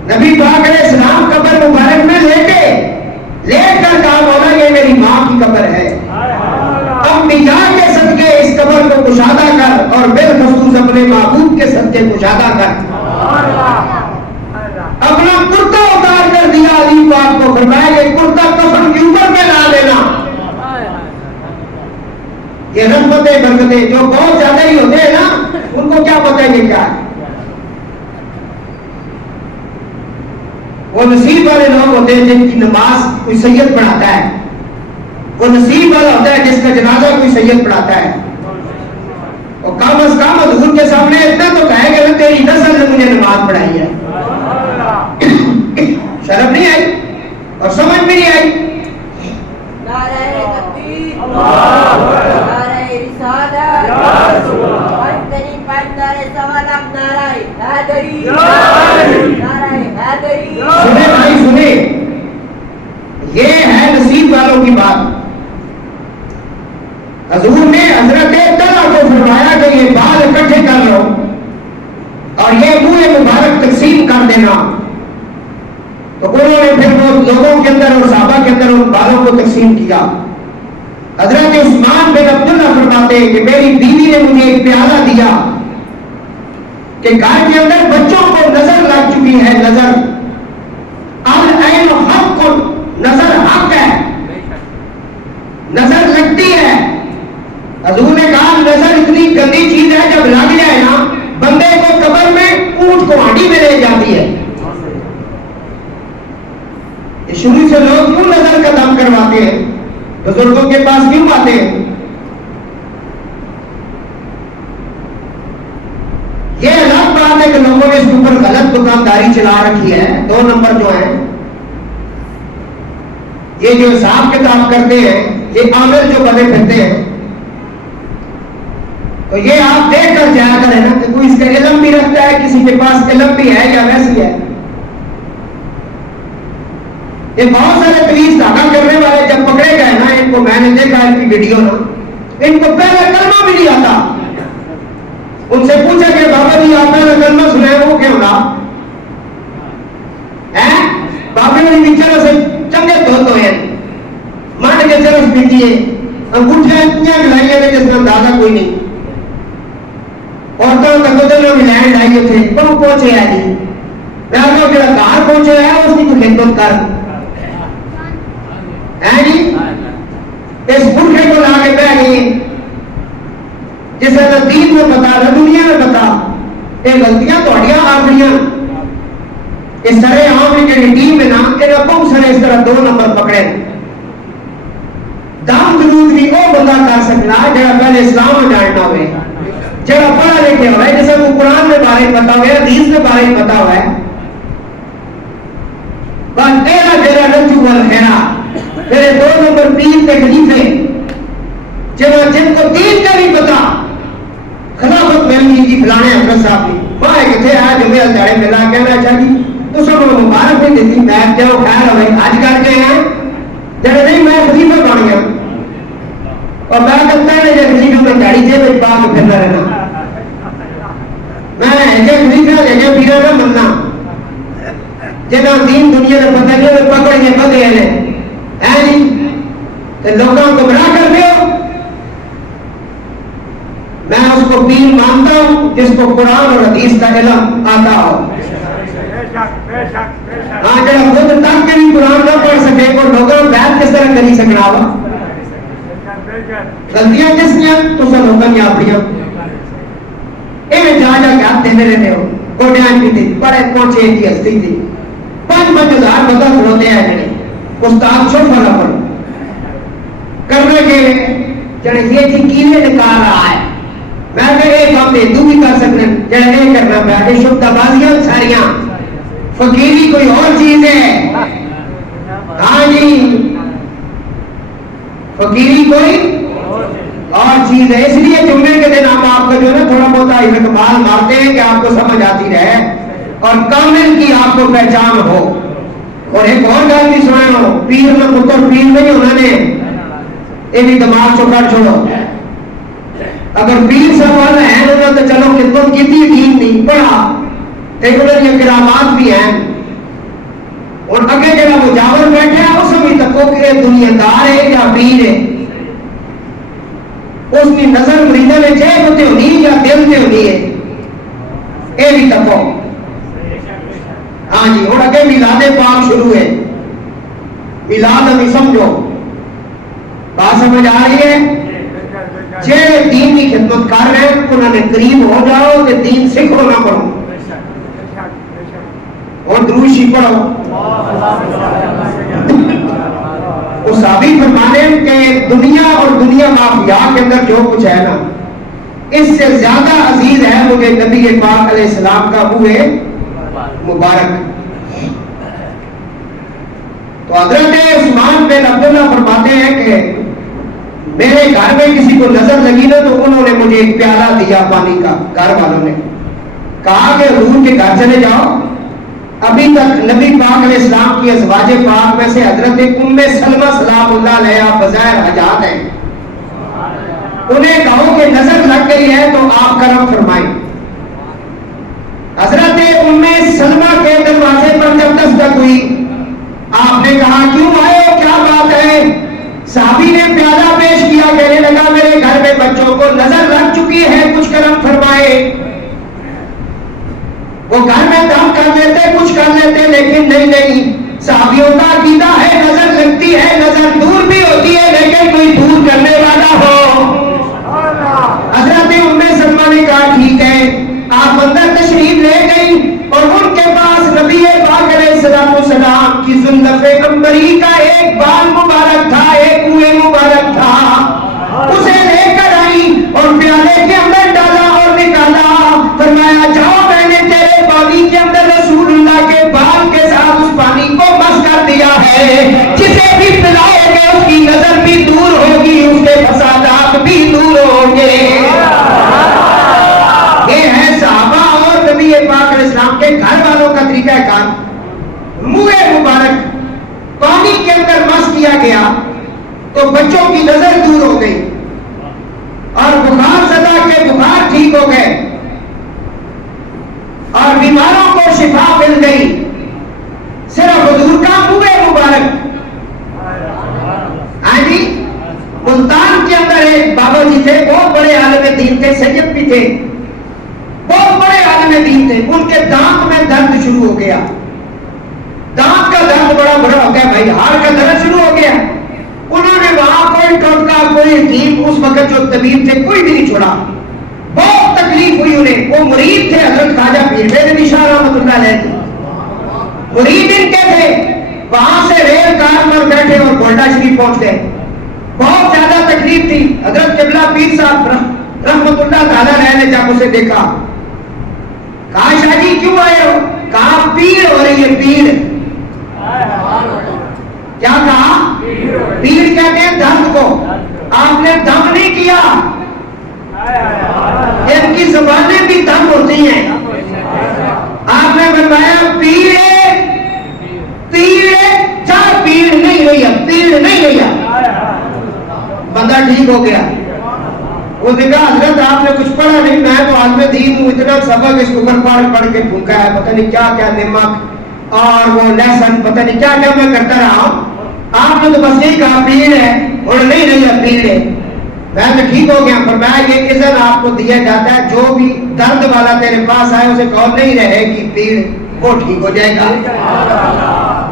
نبی پاک علیہ السلام قبر مبارک میں لیٹ کر کہا مولا یہ میری ماں کی قبر ہے، انبیاء کے صدقے اس قبر کو کشادہ کر اور بالخصوص اپنے معبود کے صدقے کشادہ کر۔ اپنا کرتا اتار کر دیا علی پاک کو، فرمایا یہ کرتا کفن کے اوپر میں لا دینا۔ یہ رحمتیں برکتیں جو بہت زیادہ ہی ہوتے ہیں نا ان کو کیا پتہ ہے یہ کیا ہے، وہ نصیب نصیب والے لوگ ہوتے ہیں جن کی نماز کوئی سید پڑھاتا ہے، وہ نصیب والا ہوتا ہے جس کا جنازہ کوئی سید پڑھاتا ہے. اور کم از کم حضور کے سامنے اتنا تو کہے گا نا تیری نسل نے مجھے نماز پڑھائی ہے. شرم نہیں آئی اور سمجھ بھی نہیں آئی. نعرہ تکبیر، نعرہ رسالت، پنجترین پنج نعرہ سوالک، نعرہ حیدری، نعرہ حیدری. سنیں بھائی سنیں، یہ ہے نصیب والوں کی بات. حضور نے حضرت طلحہ کو فرمایا کہ یہ بال اکٹھے کر لو اور یہ منہ مبارک تقسیم کر دینا. تو انہوں نے پھر وہ لوگوں کے اندر اور صحابہ کے اندر ان بالوں کو تقسیم کیا. حضرت عثمان بن عبداللہ فرماتے ہیں کہ میری بیوی نے مجھے ایک پیالہ دیا کہ گھر کے اندر بچوں کو نظر لگ چکی ہے. نظر العین حق، نظر حق ہے، نظر لگتی ہے. حضور نے کہا نظر اتنی گندی چیز ہے جب لگ جائے نا بندے کو قبر میں اونٹ کو ہانڈی میں لے جاتی ہے. شروع سے لوگ کیوں نظر کا دم کرواتے ہیں؟ بزرگوں کے پاس کیوں آتے ہیں؟ یہ الگ بات ہے کہ لوگوں نے اس کے اوپر غلط دکانداری چلا رکھی ہے. 2 نمبر جو ہے یہ جو حساب کتاب کرتے ہیں، یہ عامل جو بنے پھرتے ہیں، تو یہ آپ دیکھ کر جایا کریں نا کہ کوئی اس کا علم بھی رکھتا ہے، کسی کے پاس علم بھی ہے یا ویسی ہے. یہ بہت سارے پولیس دھاگا کرنے والے جب پکڑے گئے نا، ان کو میں نے دیکھا ان کی ویڈیو نا، ان کو پہلے کلمہ بھی نہیں آتا. ان سے پوچھا کہ بابا جی آپ پہلے کلمہ سنے وہ کیوں نہ بابے نے چلو سے چنگے دھوت ہوئے مان کے چرس پیٹیے، انگوٹھیاں اتنی ملائیاں نے جس کا اندازہ کوئی نہیں. عورتوں کا گدل میں لینڈ آئی تھے کہوں پہنچے ہے جی میں جڑا گھر پہنچے ہے اس کی تو خدمت کر ہے جی. اس برکھے کو لا کے بہ گئی جسے نہ دین میں پتا نہ دنیا میں پتا. یہ غلطیاں تھوڑیاں آپڑیاں اس سرے عام کی جڑی ٹیم ہے نا یہ بہت سارے اس طرح 2 نمبر پکڑے. دم درود بھی وہ بندہ کر سکنا جڑا پہلے اسلام میں جاننا ہوئے، جڑا پڑھا لکھے ہوئے، جسے کو قرآن کے بارے میں پتا ہوئے، حدیث کے بارے میں پتا ہوئے. بس تیرا تیرا رجو والخیرہ میرے 2 نمبر پیر کے خلیفے جن کو دین کا نہیں پتا خلافت ملنی جی فلانے حضرت صاحب کی ماں کتنے آیا جو میرا داڑے ملا کہنا چاہیے تو سب کو مبارک نہیں دیتی. میں چلو خیر ہوئے آج کر کے ہیں جب نہیں میں خلیفہ بن گیا اور میں کرتا ہے جب خلیفہ میں داڑھی سے میں پا کے پھرنا رہنا. میں ایسے خلیفہ جگہ پیرا نہ مننا جنہاں دین دنیا نے پتہ نہیں وہ پکڑ کے بدے ہیں نہیں کہ لوگوں کو گمراہ کر دیو. میں اس کو پیر مانتا ہوں جس کو قرآن اور حدیث کا علم آتا ہو. ہاں جڑا خود تک کے بھی قرآن نہ پڑھ سکے کو لوگوں بیعت کس طرح کری سکنا ہوا. غلطیاں کس نے تو سب لوگوں نے اپنی جا جا کے ہاتھ دینے رہتے ہو. گوڈیاں بھی تھی بڑے پہنچے کی ہستی تھی 5,000 بندہ کھلوتے ہیں جڑے استاد چھوٹ والا پڑھ کرنے کے جڑے یہ تھی کیلے نکال رہا ہے. میں کہ ایک کام دے تو بھی کر سکتے جڑے نہیں کرنا پیا کہ شبدہ بازیاں ساریاں فقیری کوئی اور چیز ہے. ہاں جی فقیری کوئی اور چیز ہے. اس لیے جمعے کے دن ہم آپ کا جو ہے نا تھوڑا بہت اقبال مارتے ہیں کہ آپ کو سمجھ آتی رہے اور کامل کی آپ کو پہچان ہو. اور ایک اور گل بھی سنا ہو پیر میں پتر پیر نہیں ہونا نے یہ بھی دماغ چو کر چھوڑو. اگر پیر صاحب والا ہے انہوں تو چلو خدمت کی تھی ٹھیک نہیں پڑھا انہوں یہ کرامات بھی ہیں. اور اگے جگہ مجاور بیٹھے ہیں اس میں تکو کہ دنیا دار ہے یا پیر ہے اس کی نظر مریضوں نے چاہے ہوتے ہونی یا دل سے ہونی ہے یہ بھی تکو. ہاں جی اور اگے میلاد پاک شروع ہے. میلاد ابھی سمجھو بات سمجھ آ رہی ہے. جہے دین کی خدمت کر رہے ہیں انہوں نے قریب ہو جاؤ کہ دین سکھو نہ پڑھو اور دروشی پڑھو. وہ ثابت فرمانے کہ دنیا اور دنیا مافیا کے اندر جو کچھ ہے نا، اس سے زیادہ عزیز ہے مجھے نبی پاک علیہ السلام کا منہ مبارک۔ تو حضرت عثمان بن عبداللہ فرماتے ہیں کہ میرے گھر میں کسی کو نظر لگی نا تو انہوں نے مجھے ایک پیالہ دیا پانی کا، گھر والوں نے کہا کہ حضور کے گھر چلے جاؤ، ابھی تک نبی پاک علیہ السلام کی ازواج پاک میں سے حضرت ام سلمہ سلام اللہ علیہا بظاہر حجات ہیں، انہیں کہو کہ نظر لگ گئی ہے تو آپ کرم فرمائیں۔ حضرت ام سلمہ کے دروازے پر جب دستک ہوئی، آپ نے کہا کیوں آئے ہو، کیا بات ہے؟ صحابی نے پیالہ پیش کیا، کہنے لگا میرے گھر میں بچوں کو نظر لگ چکی ہے، کچھ کرم فرمائے۔ وہ گھر میں دم کر لیتے، کچھ کر لیتے، لیکن نہیں، صحابیوں کا عقیدہ ہے نظر لگتی ہے، نظر دور بھی ہوتی ہے لیکن کوئی دور کرنے والا ہو۔ حضرت ام سلمہ نے کہا ٹھیک ہے، آپ اندر تشریف لے گئی اور ان کے پاس نبی پاک علیہ السلام کی زلف عنبری کا ایک بال مبارک تھا، ایک منہ مبارک تھا، اسے لے کر آئی اور پیالے کے اندر ڈالا اور نکالا، فرمایا جاؤ میں نے تیرے پانی کے اندر رسول اللہ کے بال کے ساتھ اس پانی کو مس کر دیا ہے، جسے بھی پلاؤ گے اس کی نظر بھی دور ہوگی، اس کے فسادات بھی دور ہوں گے۔ یہ ہے صحابہ اور نبی پاک علیہ السلام کے گھر والوں کا طریقہ کار۔ منہ مبارک پانی کے اندر مس کیا گیا تو بچوں کی نظر دور ہو گئی اور بخار زدہ کے بخار ٹھیک ہو گئے اور بیماروں کو شفا مل گئی، صرف حضور کا منہ مبارک۔ ہاں جی، ملتان کے اندر ایک بابا جی تھے، بہت بڑے عالم دین تھے، سید بھی تھے، بہت بڑے عالم دین تھے، ان کے دانت میں درد شروع ہو گیا، دانت کا درد بڑا ہو گیا بھائی، ہاڑ کا درد شروع ہو گیا۔ انہوں نے وہاں کوئی ٹوٹکا، کوئی حکیم، اس وقت جو طبیب تھے کوئی بھی نہیں چھوڑا، بہت تکلیف ہوئی انہیں۔ وہ مرید تھے حضرت خواجہ پیر میرے نشاء رحمۃ اللہ علیہ، مرید ان کے تھے۔ وہاں سے ریل کار پر بیٹھے اور گولڈا شریف پہنچ گئے، بہت زیادہ تکلیف تھی۔ حضرت قبلہ پیر صاحب رحمۃ اللہ تعالیٰ علیہ نے جب اسے دیکھا، کہا شاہ جی کیوں آئے ہو؟ کہا پیر ہو رہی ہے، پیر۔ کیا کہا؟ پیر کہتے ہیں درد کو۔ آپ نے دم نہیں کیا، ان کی زبانیں بھی دم ہوتی ہیں۔ آپ نے بتایا پیڑ جا، پیڑ نہیں رہی، پیڑ نہیں رہی، بندہ ٹھیک ہو گیا۔ وہ نے کہا حضرت آپ نے کچھ پڑھا نہیں، میں تو عالم دین ہوں، اتنا سبق اس کو پڑھ کے پھونکا ہے، پتہ نہیں کیا کیا نمک اور وہ لہسن، پتہ نہیں کیا کیا میں کرتا رہا ہوں، آپ نے تو بس یہی کہا پیڑ ہے اور نہیں رہی پیڑ ہے، میں تو ٹھیک ہو گیا۔ فرمایا یہ اذن آپ کو دیا جاتا ہے، جو بھی درد والا تیرے پاس آئے اسے کہو نہیں رہے گی پیڑ، وہ ٹھیک ہو جائے گا۔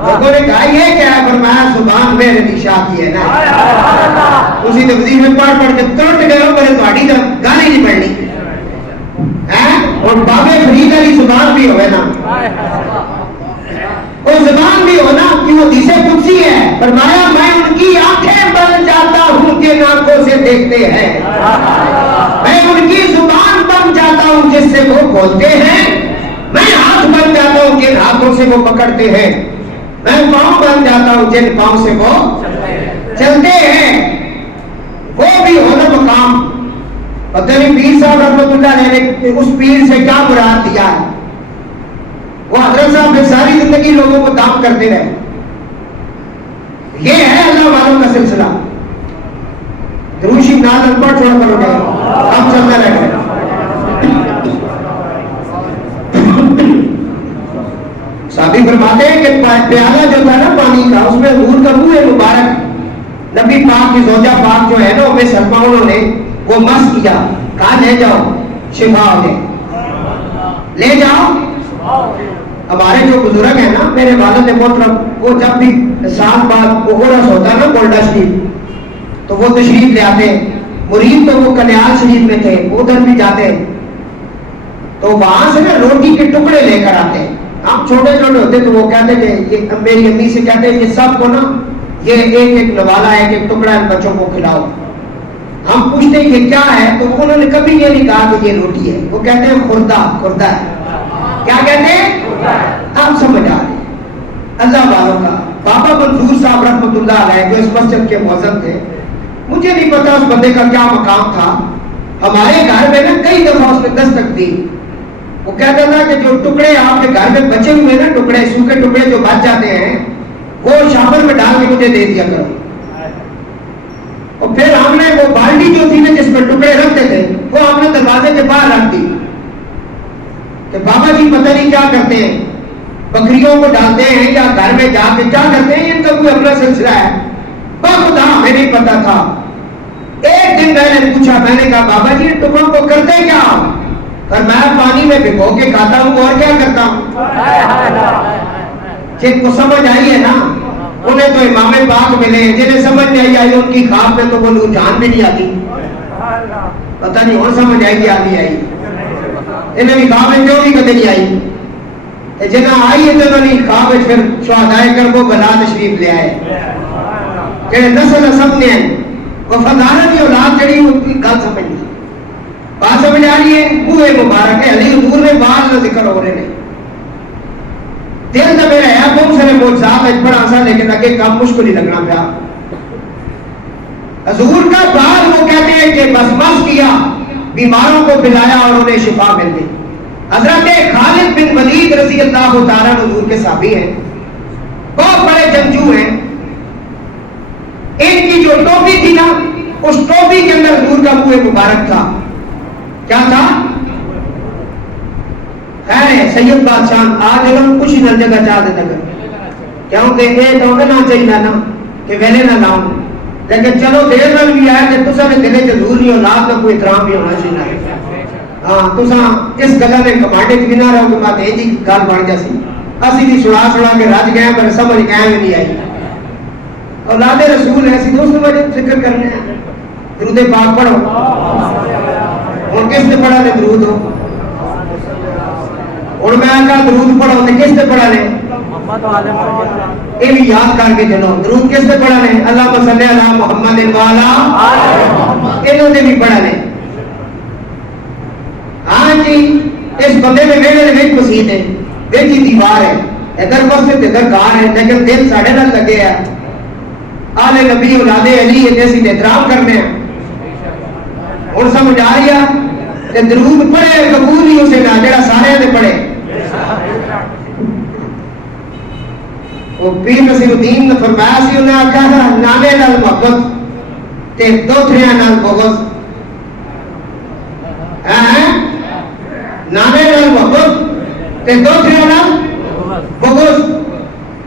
لوگوں نے کہا یہ کیا ہے؟ فرمایا زبان میرے نشا کی ہے نا، اسی تفسیر میں پڑھ کے ترٹ گئے ہو، میرے تھوڑی تو گالی نہیں پڑھنی ہے۔ اور بابے فرید علی زبان بھی ہوئے نا، وہ زبان بھی ہونا کہ وہ حدیث قدسی ہے، فرمایا میں ان کی آنکھیں بن جاتا ہوں کہ آنکھوں سے دیکھتے ہیں، میں ان کی زبان بن جاتا ہوں جس سے وہ بولتے ہیں، میں ہاتھ بن جاتا ہوں جن ہاتھوں سے وہ پکڑتے ہیں، میں پاؤں بن جاتا ہوں جن پاؤں سے وہ چلتے ہیں۔ وہ بھی ہونا مقام، پتہ نہیں پیر صاحب رحمۃ اللہ علیہ نے اس پیر سے کیا مراد دیا ہے۔ وہ حضرت صاحب نے ساری زندگی لوگوں کو دام کرتے رہے۔ یہ ہے اللہ والوں کا سلسلہ۔ دروشی ناد ان پڑھ چھوڑ کرو گے، اب چلتا رہے گا۔ صحابی فرماتے ہیں کہ پیالہ جو تھا نا پانی کا، اس میں حضور کا منہ مبارک، نبی پاک کی زوجہ پاک جو ہے نا ام سلمہ، انہوں نے وہ مس کیا، کہا لے جاؤ شفا ہو جائے، لے جاؤ۔ ہمارے جو بزرگ ہیں نا، میرے والد محترم، وہ جب بھی سال بعد وہ عرس ہوتا نا گولڈا شریف، تو وہ تشریف لے آتے، مرید تو وہ کنیال شریف میں تھے، ادھر بھی جاتے، تو وہاں سے نا روٹی کے ٹکڑے لے کر آتے، ہم چھوٹے چھوٹے ہوتے تو وہ کہتے کہ یہ میری امی سے کہتے ہیں یہ سب کو نا یہ ایک ایک نوالا ایک ایک ٹکڑا ان بچوں کو کھلاؤ. ہم پوچھتے ہیں یہ کیا ہے تو انہوں نے کبھی یہ نہیں کہا کہ یہ روٹی ہے, وہ کہتے ہیں خوردہ ہے. کیا کہتے ہیں؟ آپ سمجھ آ رہے ہیں اللہ والوں کا. بابا منظور صاحب رحمۃ اللہ علیہ جو اس مسجد کے مؤذن تھے, مجھے نہیں پتا اس بندے کا کیا مقام تھا, ہمارے گھر میں نا کئی دفعہ اس نے دستک دی. وہ کہتا تھا کہ جو ٹکڑے آپ کے گھر میں بچے ہوئے نا ٹکڑے سوکھے ٹکڑے جو بچ جاتے ہیں وہ شاور میں ڈال کے مجھے دے دیا کرو. اور پھر ہم نے وہ بالٹی جو تھی نا جس میں ٹکڑے رکھتے تھے وہ ہم نے دروازے کے باہر رکھ دی کہ بابا جی پتہ نہیں کیا کرتے ہیں, بکریوں کو ڈالتے ہیں یا گھر میں جا کے کیا کرتے ہیں, ان کا کوئی اپنا سلسلہ ہے. بخدا ہمیں نہیں پتا تھا. ایک دن میں نے پوچھا, میں نے کہا بابا جی ٹکڑوں کو کرتے کیا؟ اور میں پانی میں بھگو کے کھاتا ہوں اور کیا کرتا ہوں. جن کو سمجھ آئی ہے نا انہیں تو امام پاک ملے, جنہیں سمجھ نہیں آئی ان کی خواب میں تو وہ لوگ جان بھی نہیں آتی. پتہ نہیں اور سمجھ آئی یا نہیں آئی, انہیں بھی خواب میں کیوں بھی کدے نہیں آئی. جنہیں آئی ہے تو نہیں خواب میں پھر شہدائے کر وہ بلا تشریف لے آئے کہ نسل سب نے وہ فضارت کی اولاد جڑی ان کی گل سمجھ لی. بات سمجھ آ رہی ہے؟ منہ مبارک ہے علی حضور نے بات نہ ذکر ہو رہے نے. دل تو میرا ہے تم سے موجزات ہے بڑا آسان, لیکن اگے کام مشکل ہی لگنا پیا. حضور کا بعد وہ کہتے ہیں کہ بس بس کیا, بیماروں کو پلایا اور انہیں شفا مل گئی. حضرت خالد بن ولید رضی اللہ تعالیٰ حضور کے صحابی ہیں, بہت بڑے جنگجو ہیں. ان کی جو ٹوپی تھی نا اس ٹوپی کے اندر حضور کا منہ مبارک تھا. کیا تھا؟ خیر ہے سید بادشاہ آج انہوں کچھ نہ جگہ چاہ دیتا کر کیونکہ یہ تو نہ چاہیے نا کہ ویلے نہ لاؤں, لیکن چلو دیر نال بھی آیا کہ تسا نے دلے چ ضرور نہیں اولاد کا کوئی احترام بھی ہونا چاہیے. ہاں تسا اس گلا نے کمانڈے چ بھی نہ رہو کہ مات یہ جی گل بن جا سی, اسی بھی سنا کے رج گئے پر سمجھ گئے بھی نہیں آئی. اولاد رسول ہے سی دوست مجھے فکر کرنے ہیں. درود پاک پڑھو. اور کس نے پڑھا نے درود ہو, اور میں کہا درود پڑھو تو کس نے پڑھا نے, یہ بھی یاد کر کے چلو. درود کس نے پڑھا نے؟ اللہم صلی علی محمد والا, انہوں نے بھی پڑھا نے. ہاں جی اس بندے میں ویڑے میں مسیح ہے, ویچی دیوار ہے, ادھر مسجد ادھر گار ہے, لیکن دل ساڑھے نال لگے ہیں آل نبی اولاد علی جیسی احترام کرنے ہیں. اور سمجھ آ رہی ہے درود پڑھے قبول ہی اسے نہ جڑا سارے نے پڑھے. وہ پیر نصیر الدین نے فرمایا سی, انہیں آخیا تھا نانے نال محبت تے دوتھریاں نال بغض. نانے نال محبت تے دوتھریاں نال بغض.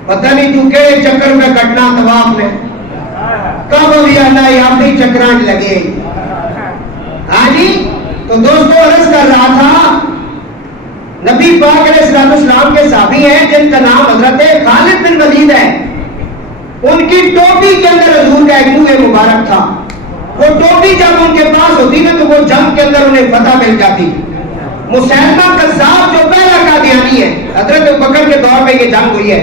پتہ نہیں تو کہڑے چکر میں کٹنا طواف میں, کب بھی اللہ یہ اپنی چکراں لگے. ہاں جی تو دوستو عرض کر رہا تھا نبی پاک علیہ السلام کے صحابی ہیں جن کا نام حضرت خالد بن ولید ہے. ان کی ٹوپی کے اندر حضور کا ایک منہ مبارک تھا. وہ ٹوپی جب ان کے پاس ہوتی نا تو وہ جنگ کے اندر انہیں فتح مل جاتی. مسیلمہ کذاب جو پہلا قادیانی ہے, حضرت ابوبکر کے دور میں یہ جنگ ہوئی ہے,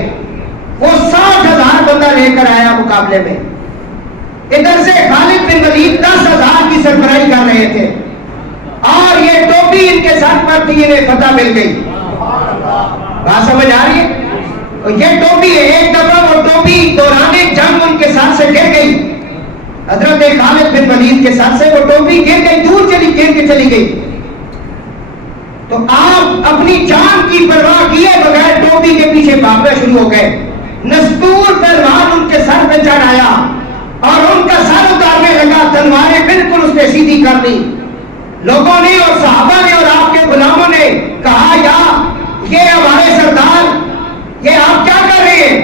وہ 60,000 بندہ لے کر آیا مقابلے میں. ادھر سے خالد بن ولید 10,000 کی سربراہی کر رہے تھے اور یہ ٹوپی ان کے ساتھ پر تھی, انہیں فتح مل گئی. بات سمجھ آ رہی ہے؟ یہ ٹوپی ہے, ایک دفعہ وہ ٹوپی دوران جنگ ان کے ساتھ سے گر گئی. حضرت خالد بن ولید کے ساتھ سے وہ ٹوپی گر گئی, دور چلی گر کے چلی گئی. تو آپ اپنی جان کی پرواہ کیے بغیر ٹوپی کے پیچھے بھاگنا شروع ہو گئے. نستور پہلوان ان کے سر پہ چڑھ آیا اور ان کا سر اتارنے لگا, تلواریں بالکل اس نے سیدھی کر دی. لوگوں نے اور صحابہ نے اور آپ کے غلاموں نے کہا یا یہ ہمارے سردار, یہ آپ کیا کر رہے ہیں,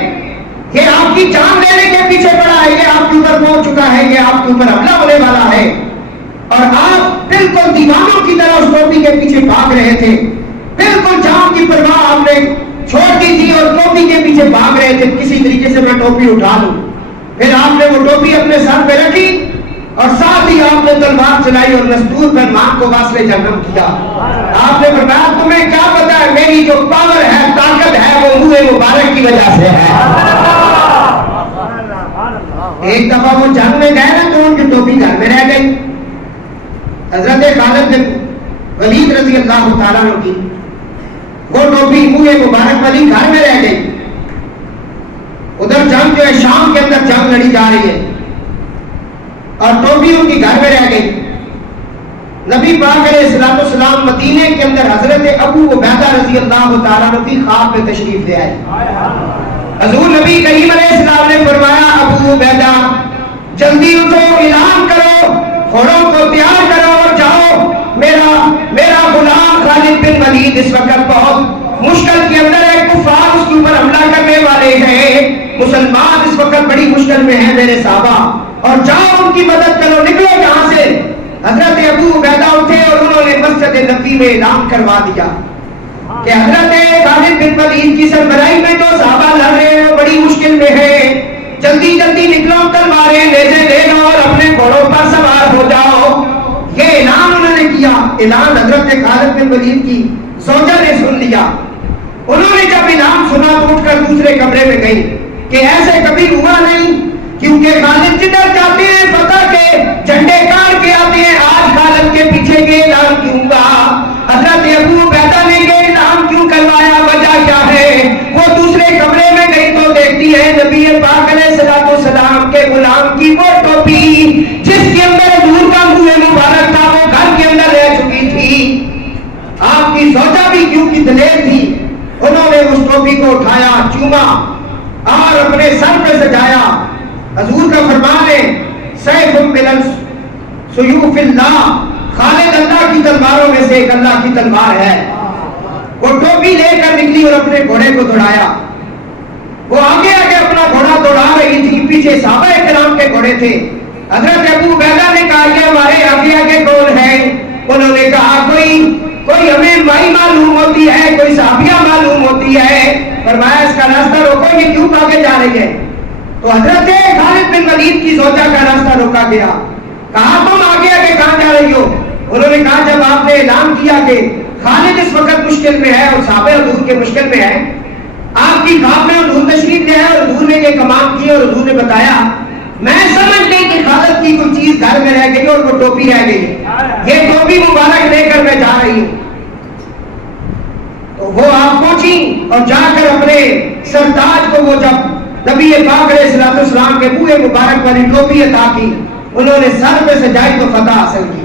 یہ آپ کی جان لینے کے پیچھے پڑا ہے, یہ آپ کے اوپر پہنچ چکا ہے, یہ آپ کے اوپر حملہ ہونے والا ہے. اور آپ بالکل دیوانوں کی طرح اس ٹوپی کے پیچھے بھاگ رہے تھے, بالکل جان کی پرواہ آپ نے چھوڑ دی تھی اور ٹوپی کے پیچھے بھاگ رہے تھے کسی طریقے سے میں ٹوپی اٹھا لوں. پھر آپ نے وہ ٹوپی اپنے سر پہ رکھی اور ساتھ ہی آپ نے تلوار چلائی اور نستور پر ماں کو واصل جہنم کیا. آپ نے فرمایا تمہیں کیا پتا ہے میری جو پاور ہے طاقت ہے وہ منہ مبارک کی وجہ سے ہے. ایک دفعہ وہ جنگ میں گئے نا تو ان کی ٹوپی گھر میں رہ گئی. حضرت خالد بن ولید رضی اللہ تعالیٰ عنہ کی وہ ٹوپی منہ مبارک والی گھر میں رہ گئی. ادھر جنگ جو ہے شام کے اندر جنگ لڑی جا رہی ہے اور ٹوپی ان کی گھر میں رہ گئی. نبی پاک علیہ الصلوۃ والسلام مدینے کے اندر حضرت ابو عبیدہ رضی اللہ تعالیٰ عنہ کی خواب میں تشریف لے آئے. حضور نبی کریم علیہ السلام نے فرمایا ابو عبیدہ جلدی اٹھو, اعلان کرو, گھوڑوں کو تیار کرو اور جاؤ. میرا غلام خالد بن ولید اس وقت بہت مشکل کے اندر ہے, کفار اس کے اوپر حملہ کرنے والے ہیں, مسلمان اس وقت بڑی مشکل میں ہیں میرے صحابہ, اور جاؤ ان کی مدد کرو, نکلو یہاں سے. حضرت ابو عبیدہ اٹھے اور انہوں نے مسجد نبوی میں اعلان کروا دیا کہ حضرت خالد بن ولید کی سربراہی میں جو صحابہ لڑ رہے ہیں وہ بڑی مشکل میں ہیں, جلدی جلدی نکلو, تلواریں نیزے لے لو اور اپنے گھوڑوں پر سوار ہو جاؤ. یہ اعلان انہوں نے کیا. اعلان حضرت خالد بن ولید کی زوجہ نے سن لیا. انہوں نے جب اعلان سنا تو اٹھ کر دوسرے کمرے میں گئی کہ ایسے کبھی ہوا نہیں, کیونکہ خالد جدھر جاتے ہیں فتح کے جھنڈے گاڑ کے آتے ہیں. آج خالد کے پیچھے یہ اعلان کیوں ہوا؟ حضرت ابو عبیدہ نے یہ اعلان کیوں کروایا؟ وجہ کیا ہے؟ وہ دوسرے کمرے میں گئی تو دیکھتی ہے نبی پاک علیہ الصلوۃ والسلام کے غلام کی وہ ٹوپی جس کے اندر حضور کا منہ مبارک تھا وہ گھر کے اندر رہ چکی تھی. آپ کی زوجہ بھی کیوں کی دلیر تھی, انہوں نے اس ٹوپی کو اٹھایا, چوما اور اپنے سر پہ سجایا. حضور کا فرمان ہے سیف من سیوف اللہ, خالد اللہ کی تلواروں میں سے ایک اللہ کی تلوار ہے. وہ ٹوپی لے کر نکلی اور اپنے گھوڑے کو دوڑایا. وہ آگے آگے اپنا گھوڑا دوڑا رہی تھی, پیچھے صحابہ کرام کے گھوڑے تھے. حضرت ابو عبیدہ نے کہا یہ ہمارے آگے آگے کون ہے؟ انہوں نے کہا کوئی ہمیں مائی معلوم ہوتی ہے, کوئی صحابیہ معلوم ہوتی ہے. فرمایا اس کا راستہ روکو, یہ کیوں آگے جا رہی ہے؟ تو حضرت خالد بن ولید کی زوجہ کا راستہ روکا گیا. کہا تم آگے آگے کہاں جا رہی ہو؟ انہوں نے کہا جب آپ نے اعلان کیا کہ خالد اس وقت مشکل میں ہے اور صحابہ حضور کے مشکل میں ہے, آپ کی خواب میں حضور تشریف لے آئے اور حضور نے یہ کمال کی اور حضور نے بتایا, میں سمجھ گئی کہ خالد کی کوئی چیز گھر میں رہ گئی اور وہ ٹوپی رہ گئی, یہ ٹوپی مبارک لے کر میں جا رہی ہوں. تو وہ آپ پہنچی اور جا کر اپنے سرتاج کو وہ جب نبی پاک علیہ الصلوۃ والسلام کے منہ مبارک والی ٹوپی عطا کی, انہوں نے سر پہ سجائی تو فتح حاصل کی.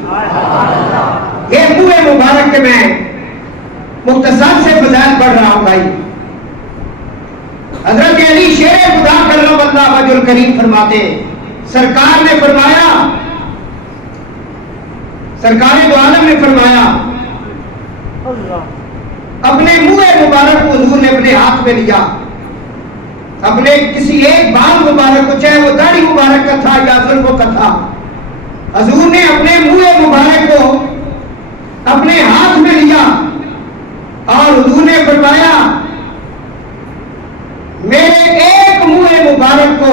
یہ منہ مبارک کے میں مختصر سے فضائل پڑھ رہا ہوں بھائی. حضرت علی شیر خدا کرم اللہ وجہ الکریم فرماتے ہیں, سرکار نے فرمایا, سرکار دو عالم نے فرمایا اپنے منہ مبارک کو حضور نے اپنے ہاتھ میں لیا, اپنے کسی ایک بال مبارک کو, چاہے وہ داڑھی مبارک کا تھا یا زلفوں کا تھا, حضور نے اپنے منہ مبارک کو اپنے ہاتھ میں لیا اور حضور نے فرمایا میرے ایک منہ مبارک کو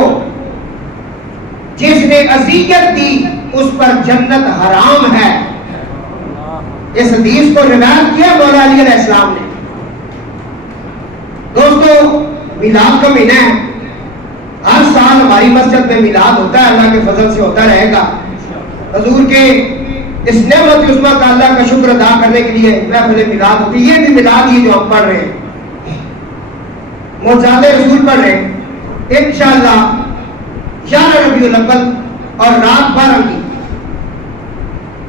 جس نے اذیت دی اس پر جنت حرام ہے. اس حدیث کو روایت کیا مولا علی علیہ السلام نے. دوستو میلاد کا مہینہ ہے, ہر سال ہماری مسجد میں میلاد ہوتا ہے, اللہ کے فضل سے ہوتا رہے گا. حضور کے اس نعمت عظمیٰ کا اللہ کا شکر ادا کرنے کے لیے محفل میلاد ہوتی ہے. یہ بھی میلاد ہی جو ہم پڑھ رہے ہیں, معجزات رسول پڑھ رہے ہیں. انشاءاللہ 11 ربیع الاول اور رات 12 کی,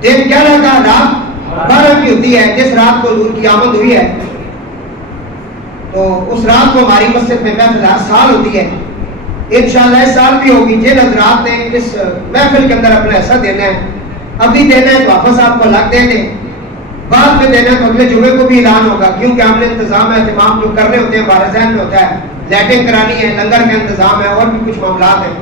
دن 11 کا رات 12 کی ہوتی ہے, جس رات کو حضور کی آمد ہوئی ہے. تو اس رات کو ہماری مسجد میں محفل ہر سال ہوتی ہے. انشاءاللہ اس سال بھی ہوگی. جن حضرات نے اس محفل کے اندر اپنا حصہ دینا ہے, ابھی دینا ہے تو واپس آپ کو الگ دے دیں, بعد میں دینا ہے تو اگلے جمعے کو بھی اعلان ہوگا, کیونکہ ہم نے انتظام اہتمام جو کرنے ہوتے ہیں ہمارے ذہن میں ہوتا ہے, لائٹنگ کرانی ہے, لنگر کا انتظام ہے, اور بھی کچھ معاملات ہیں.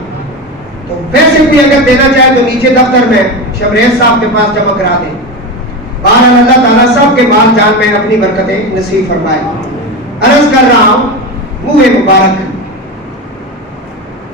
تو ویسے بھی اگر دینا چاہے تو نیچے دفتر میں شبریز صاحب کے پاس جمع کرا دیں. بہرحال اللہ تعالیٰ سب کے مال جان میں اپنی برکتیں نصیب فرمائے. عرض کر رہا ہوں منہ مبارک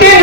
3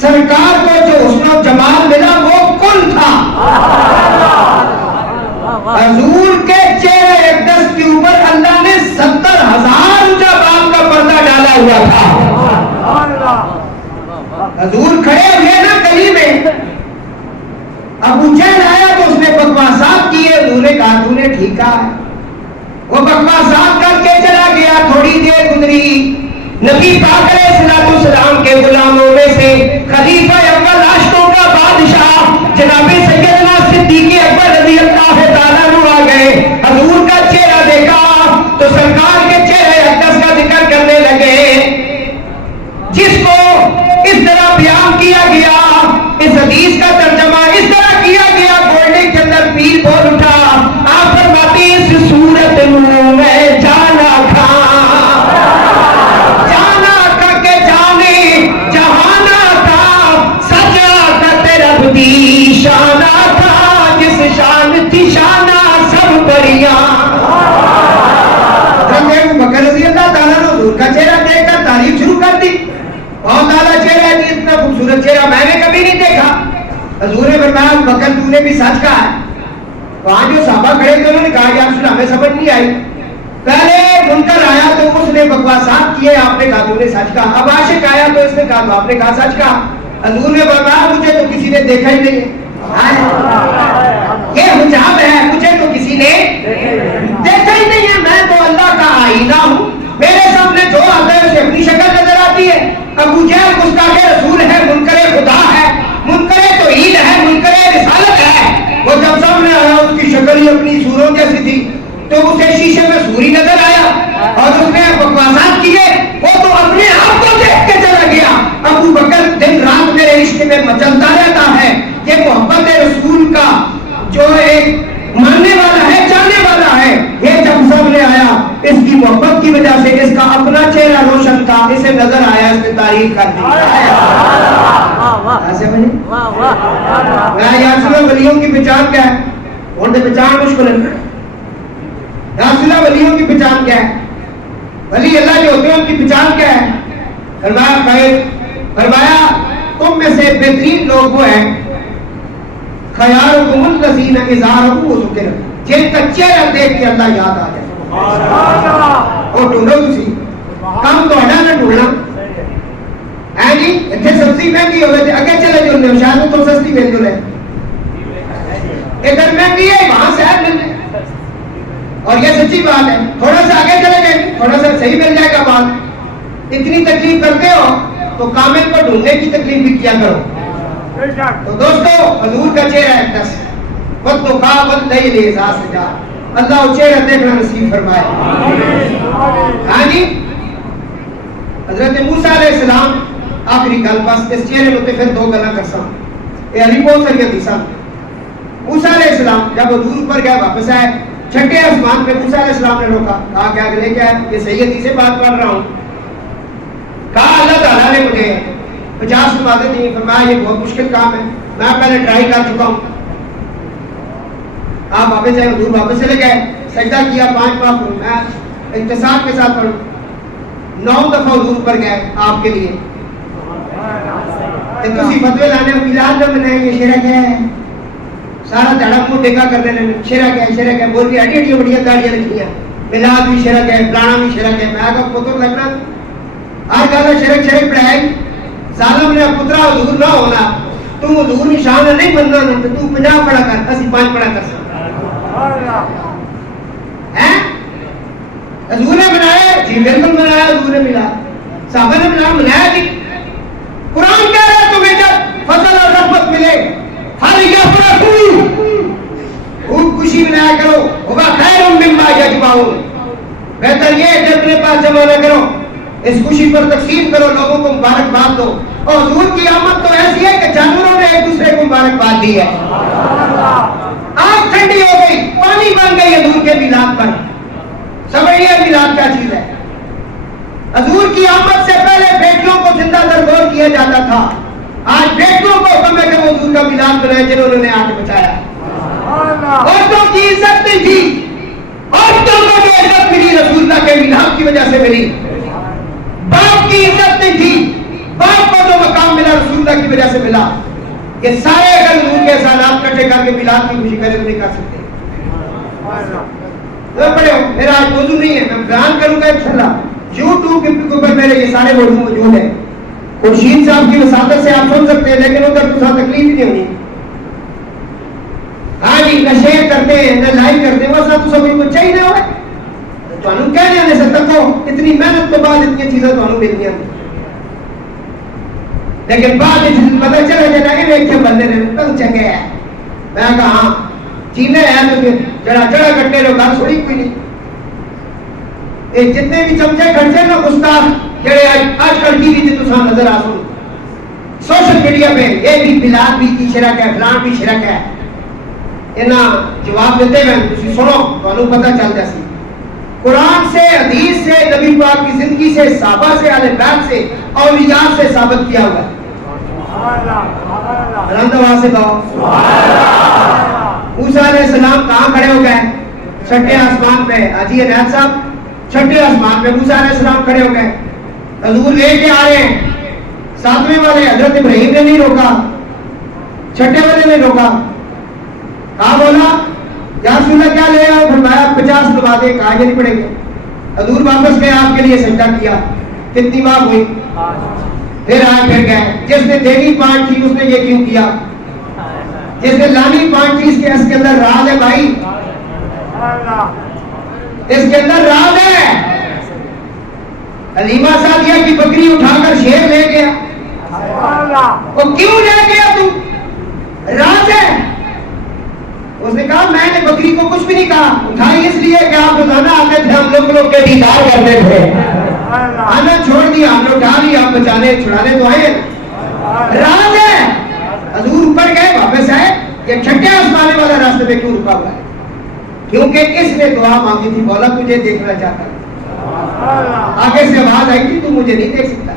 سرکار کو جو حسن و جمال ملا وہ کل تھا. حضور کے چہرے اقدس کے اوپر اللہ نے 70,000 اونچا باغ کا پردہ ڈالا ہوا تھا. حضور کھڑے ہوئے نا گلی میں, ابو جہل آیا تو اس نے بکواسات کیے. حضور نے کہا تو نے ٹھیک کہا ہے. وہ بکواسات کر کے چلا گیا. تھوڑی دیر گزری, نبی پاک علیہ الصلوۃ والسلام کے غلاموں میں سے خلیفہ اول عاشقوں کا بادشاہ جناب سیدنا صدیق اکبر رضی اللہ تعالیٰ عنہ آ گئے. حضور کا چہرہ دیکھا تو سرکار کے چہرے اقدس کا ذکر کرنے لگے, جس کو اس طرح بیان کیا گیا. اس حدیث کا ترجمہ اس طرح کیا گیا, گولڈے کے اندر پیر بول اٹھا. آپ فرماتی اس صورت میں میں جانا تھا, جانا تھا کہ جانے جہانا تھا, سجا تھا تیرا بدی شانہ تھا, جس شان تھی شانہ سب بڑھیا. حضرت بکر رضی اللہ تعالیٰ نے حضور کا چہرہ دیکھ کر تعریف شروع کر دی. بہت اعلیٰ چہرہ ہے, اتنا خوبصورت چہرہ میں نے کبھی نہیں دیکھا. حضور نے فرمایا بکر تو نے بھی سچ کہا ہے. وہاں جو صحابہ کھڑے تھے انہوں نے کہا یا رسول اللہ ہمیں سمجھ نہیں آئی. پہلے منکر آیا تو اس نے بکواسات کیے, آپ نے کہا تو نے سچ کہا. اب عاشق آیا تو اس نے کہا تو آپ نے کہا سچ کہا. حضور نے فرمایا مجھے تو کسی نے دیکھا ہی نہیں ہے, یہ حجاب ہے, مجھے تو کسی نے دیکھا ہی نہیں ہے. میں تو اللہ کا آئینہ ہوں, میرے سامنے جو آتا ہے اسے اپنی شکل نظر آتی ہے. ابو جہل گستاخ رسول ہے, منکر خدا ہے, منکر توحید ہے, منکر رسالت ہے. وہ جب سامنے آیا اس کی شکل ہی اپنی سوروں جیسی تھی, تو اسے شیشے میں سوری نظر آیا اور اس نے بکواسات کیے. وہ تو اپنے آپ کو دیکھ کے چلا گیا. ابو بکر دن رات میرے عشق میں مچلتا رہتا ہے. یہ محبت رسول کا جو ایک ماننے والا ہے, جاننے والا ہے, یہ جب سامنے آیا اس کی محبت کی وجہ سے اس کا اپنا چہرہ روشن تھا, اسے نظر آیا, اس نے تعریف کر دی. ایسے بنی یا رسول اللہ ولیوں کی پہچان کیا ہے؟ ان کی پہچان مشکل ہے. یا رسول اللہ ولیوں کی پہچان کیا ہے؟ ولی اللہ جو ہوتے ہیں ان کی پہچان کیا ہے؟ فرمایا تم میں سے بہترین لوگ وہ ہیں خیارکم الذین اذا رؤوا ذکر, جن کا چہرہ دیکھ کے اللہ یاد آ جائے. اور ڈھونڈو تسی کام تو ہٹا نہ ڈھونڈنا ہے جی. اتنے سبزی مہنگی ہو گئی, اگے چلے جو نے شاید تو سستی مل جو رہے, ادھر مہنگی ہے وہاں سے مل جائے. اور یہ سچی بات ہے, تھوڑا سا آگے چلے گئے تھوڑا سا صحیح مل جائے گا بات. اتنی تکلیف کرتے ہو تو کامل کو ڈھونڈنے کی تکلیف بھی کیا کرو. تو دوستو حضور کا چہرہ اقدس اللہ وہ چہرہ دیکھنا نصیب فرمائے. ہاں جی, حضرت موسیٰ علیہ السلام آخری گل بس اس چہرے میں پھر دو گلاں کر سا. یہ علی بہت ساری حدیثاں. موسیٰ علیہ السلام جب حضور پر گئے واپس آئے, چھٹے آسمان پہ موسیٰ علیہ السلام نے روکا, کہا کہ اگلے کیا ہے, یہ صحیح حدیث سے بات پڑھ رہا ہوں. کہا اللہ تعالیٰ نے مجھے 50 باتیں دی. فرمایا یہ بہت مشکل کام ہے, میں پہلے ٹرائی کر چکا ہوں. آپ واپس آئے, حضور واپس چلے گئے, سجدہ کیا 5 بار. میں اختصار کے ساتھ پڑھوں, 9 دفعہ حضور پر گئے آپ کے لیے. تسی فتوے لانے میلاد میں منائے, یہ شرک ہے. سارا دھڑا منہ ٹیکا کرنے لگے, شرک ہے شرک ہے, بول کے ہڈی ہڈی بڑی داڑیاں رکھی ہیں, میلاد بھی شرک ہے, پرانا بھی شرک ہے. میں کہا پتر لگنا ہر گل شرک شرک پڑھائی. ظالم نے پترا حضور نہ ہونا, تم حضور نشان نہیں بننا, تو 50 پڑھا کر, اسی 5 پڑھا کر سکتا ہے. حضور نے بنایا جی, بالکل بنایا حضور نے, ملا صحابہ نے بنایا جی. قرآن کہہ رہا ہے تمہیں جب فضل اور رحمت ملے خوب خوشی منایا کرو, ہوگا خیر مما یجمعون, بہتر یہ ہے کہ اپنے پاس جمع نہ کرو, اس خوشی پر تقسیم کرو, لوگوں کو مبارکباد دو. اور حضور کی آمد تو ایسی ہے کہ جانوروں نے ایک دوسرے کو مبارکباد دی ہے. آگ ٹھنڈی ہو گئی, پانی بن گئی حضور کے میلاد پر. سمجھیے میلاد کیا چیز ہے. حضور کی آمد سے پہلے بیٹیوں کو زندہ درگور کیا جاتا تھا. آج بیٹیوں کو حکم ہے کہ وہ حضور کا میلاد بنائے جنہوں نے آ کے بچایا. عورتوں کی عزت نہیں تھی, عورتوں کو جو عزت ملی رسول اللہ کے میلاد کی وجہ سے ملی. باپ کی عزت نہیں تھی, باپ کو جو مقام ملا رسول رسول اللہ کی وجہ سے ملا. یہ سارے اگر حضور کے احسانات کٹھے کر کے میلاد کی خوشی کرے تو نہیں کر سکتے. پڑھے ہو, میرا آج موضوع نہیں ہے, میں بیان کروں گا انشاءاللہ. یوٹیوب کے اوپر میرے یہ سارے موضوع موجود ہیں. خورشید صاحب کی وساطت سے آپ سن سکتے ہیں, لیکن ادھر تو تکلیف ہی نہیں ہونی. ہاں جی, نہ شیئر کرتے ہیں نہ لائک کرتے ہیں, بس آپ سب کو چاہیے ہوئے تو کہنے آنے سے تکو اتنی محنت تو بعد اتنی چیزیں تو ملتی ہیں, لیکن بعد پتہ چلا جانا کہ ویکھے بندے نے تو چنگے ہے. میں کہا ہاں چینے ہے تو جڑا جڑا کٹے لو گل تھوڑی کوئی نہیں. یہ جتنے بھی چمچے کھڑچے نا استاد جڑے آج کل ٹی وی تے تساں نظر آ سن, سوشل میڈیا پہ یہ بھی بلال بھی کی شرک ہے, فلان بھی شرک ہے, انہاں جواب دیتے ہیں تسی سنو تانوں پتہ چل جاسی. قرآن سے, حدیث سے, نبی پاک کی زندگی سے, صحابہ سے, اہل بیت سے, اولیاء سے ثابت کیا ہوا ہے. بلند آواز سے کہو موسیٰ علیہ السلام کہاں کھڑے ہو گئے؟ چھٹے آسمان پہ. حاجی عنایت صاحب, چھٹے آسمان پہ موسیٰ علیہ السلام کھڑے ہو گئے. حضور لے کے آ رہے ہیں, ساتویں والے حضرت ابراہیم نے نہیں روکا, چھٹے والے نے روکا. کہا بولا یا رسول اللہ کیا لے آؤ؟ فرمایا 50 نمازیں. کہا یہ نہیں پڑھیں گے. حضور واپس گئے, آپ کے لیے سجدہ کیا. کتنی معاف ہوئی؟ پھر آئے پھر گئے. جس نے دینی 5 تھی اس نے یہ کیوں کیا؟ جس نے لانی 5 تھی, اس کے اندر راز ہے بھائی, اس کے اندر راز ہے. حلیمہ سعدیہ کی بکری اٹھا کر شیر لے گیا, وہ کیوں لے گیا؟ تو راز ہے. اس نے کہا میں نے بکری کو کچھ بھی نہیں کہا, اٹھائی اس لیے کہ آپ روزانہ آتے تھے, ہم لوگ کے دیدار کرتے تھے, آنا چھوڑ دیا, ہم نے اٹھا لیا, آپ بچانے چھڑانے تو آئے. راز ہے. حضور اوپر گئے, واپس آئے, یہ چھٹے آسمانے والا راستے پہ کیوں رکا ہوا ہے؟ کیونکہ اس نے دعا مانگی تھی, بولا تجھے دیکھنا چاہتا ہے. آگے سے آواز آئی تھی تو مجھے نہیں دیکھ سکتا,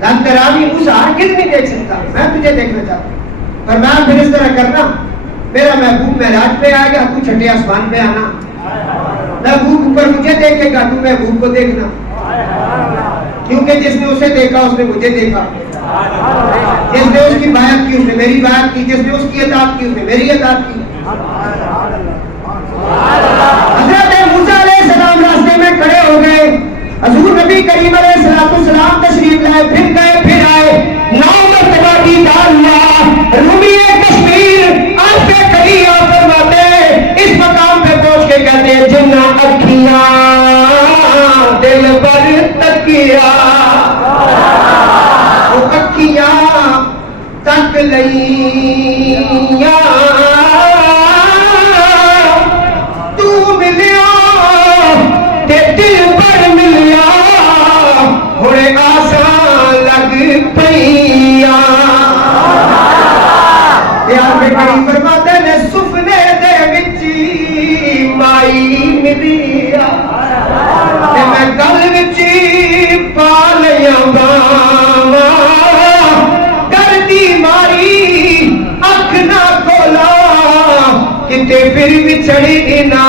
لن ترانی موسیٰ ہرگز نہیں دیکھ سکتا, میں تجھے دیکھنا چاہتا ہوں. فرمایا پھر اس طرح کرنا, میرا محبوب معراج پہ آئے گا, تو چھٹے آسمان پہ آنا, محبوب اوپر مجھے دیکھے گا, تو محبوب کو دیکھنا. کیونکہ جس نے اسے دیکھا اس نے مجھے دیکھا, جس نے اس کی بیعت کی اس نے میری بیعت کی, جس نے اس کی اطاعت کی اس نے میری اطاعت کی. حضرت موسیٰ علیہ السلام راستے میں کھڑے ہو گئے, حضور نبی کریم علیہ السلام تشریف لائے, پھر گئے پھر آئے. 9 مرتبہ دیدار ہوا. رومی کشمیر آج پہ کھڑی آپ فرماتے, اس مقام پہ پہنچ کے کہتے ہیں جنہ اکھیاں دل پر تکیا, وہ اکھیاں تک لئیاں, تو ملیا تے دل پر ملیا, ہوڑے آسان لگ پئیاں. پیار میں کڑی فرماتے نے سفنے دے وچی مائی ملیا, تے میں گل وچی پا لیاں باواں, کردی ماری اکھ نہ کھولا, کتے پھر بچھڑی نہ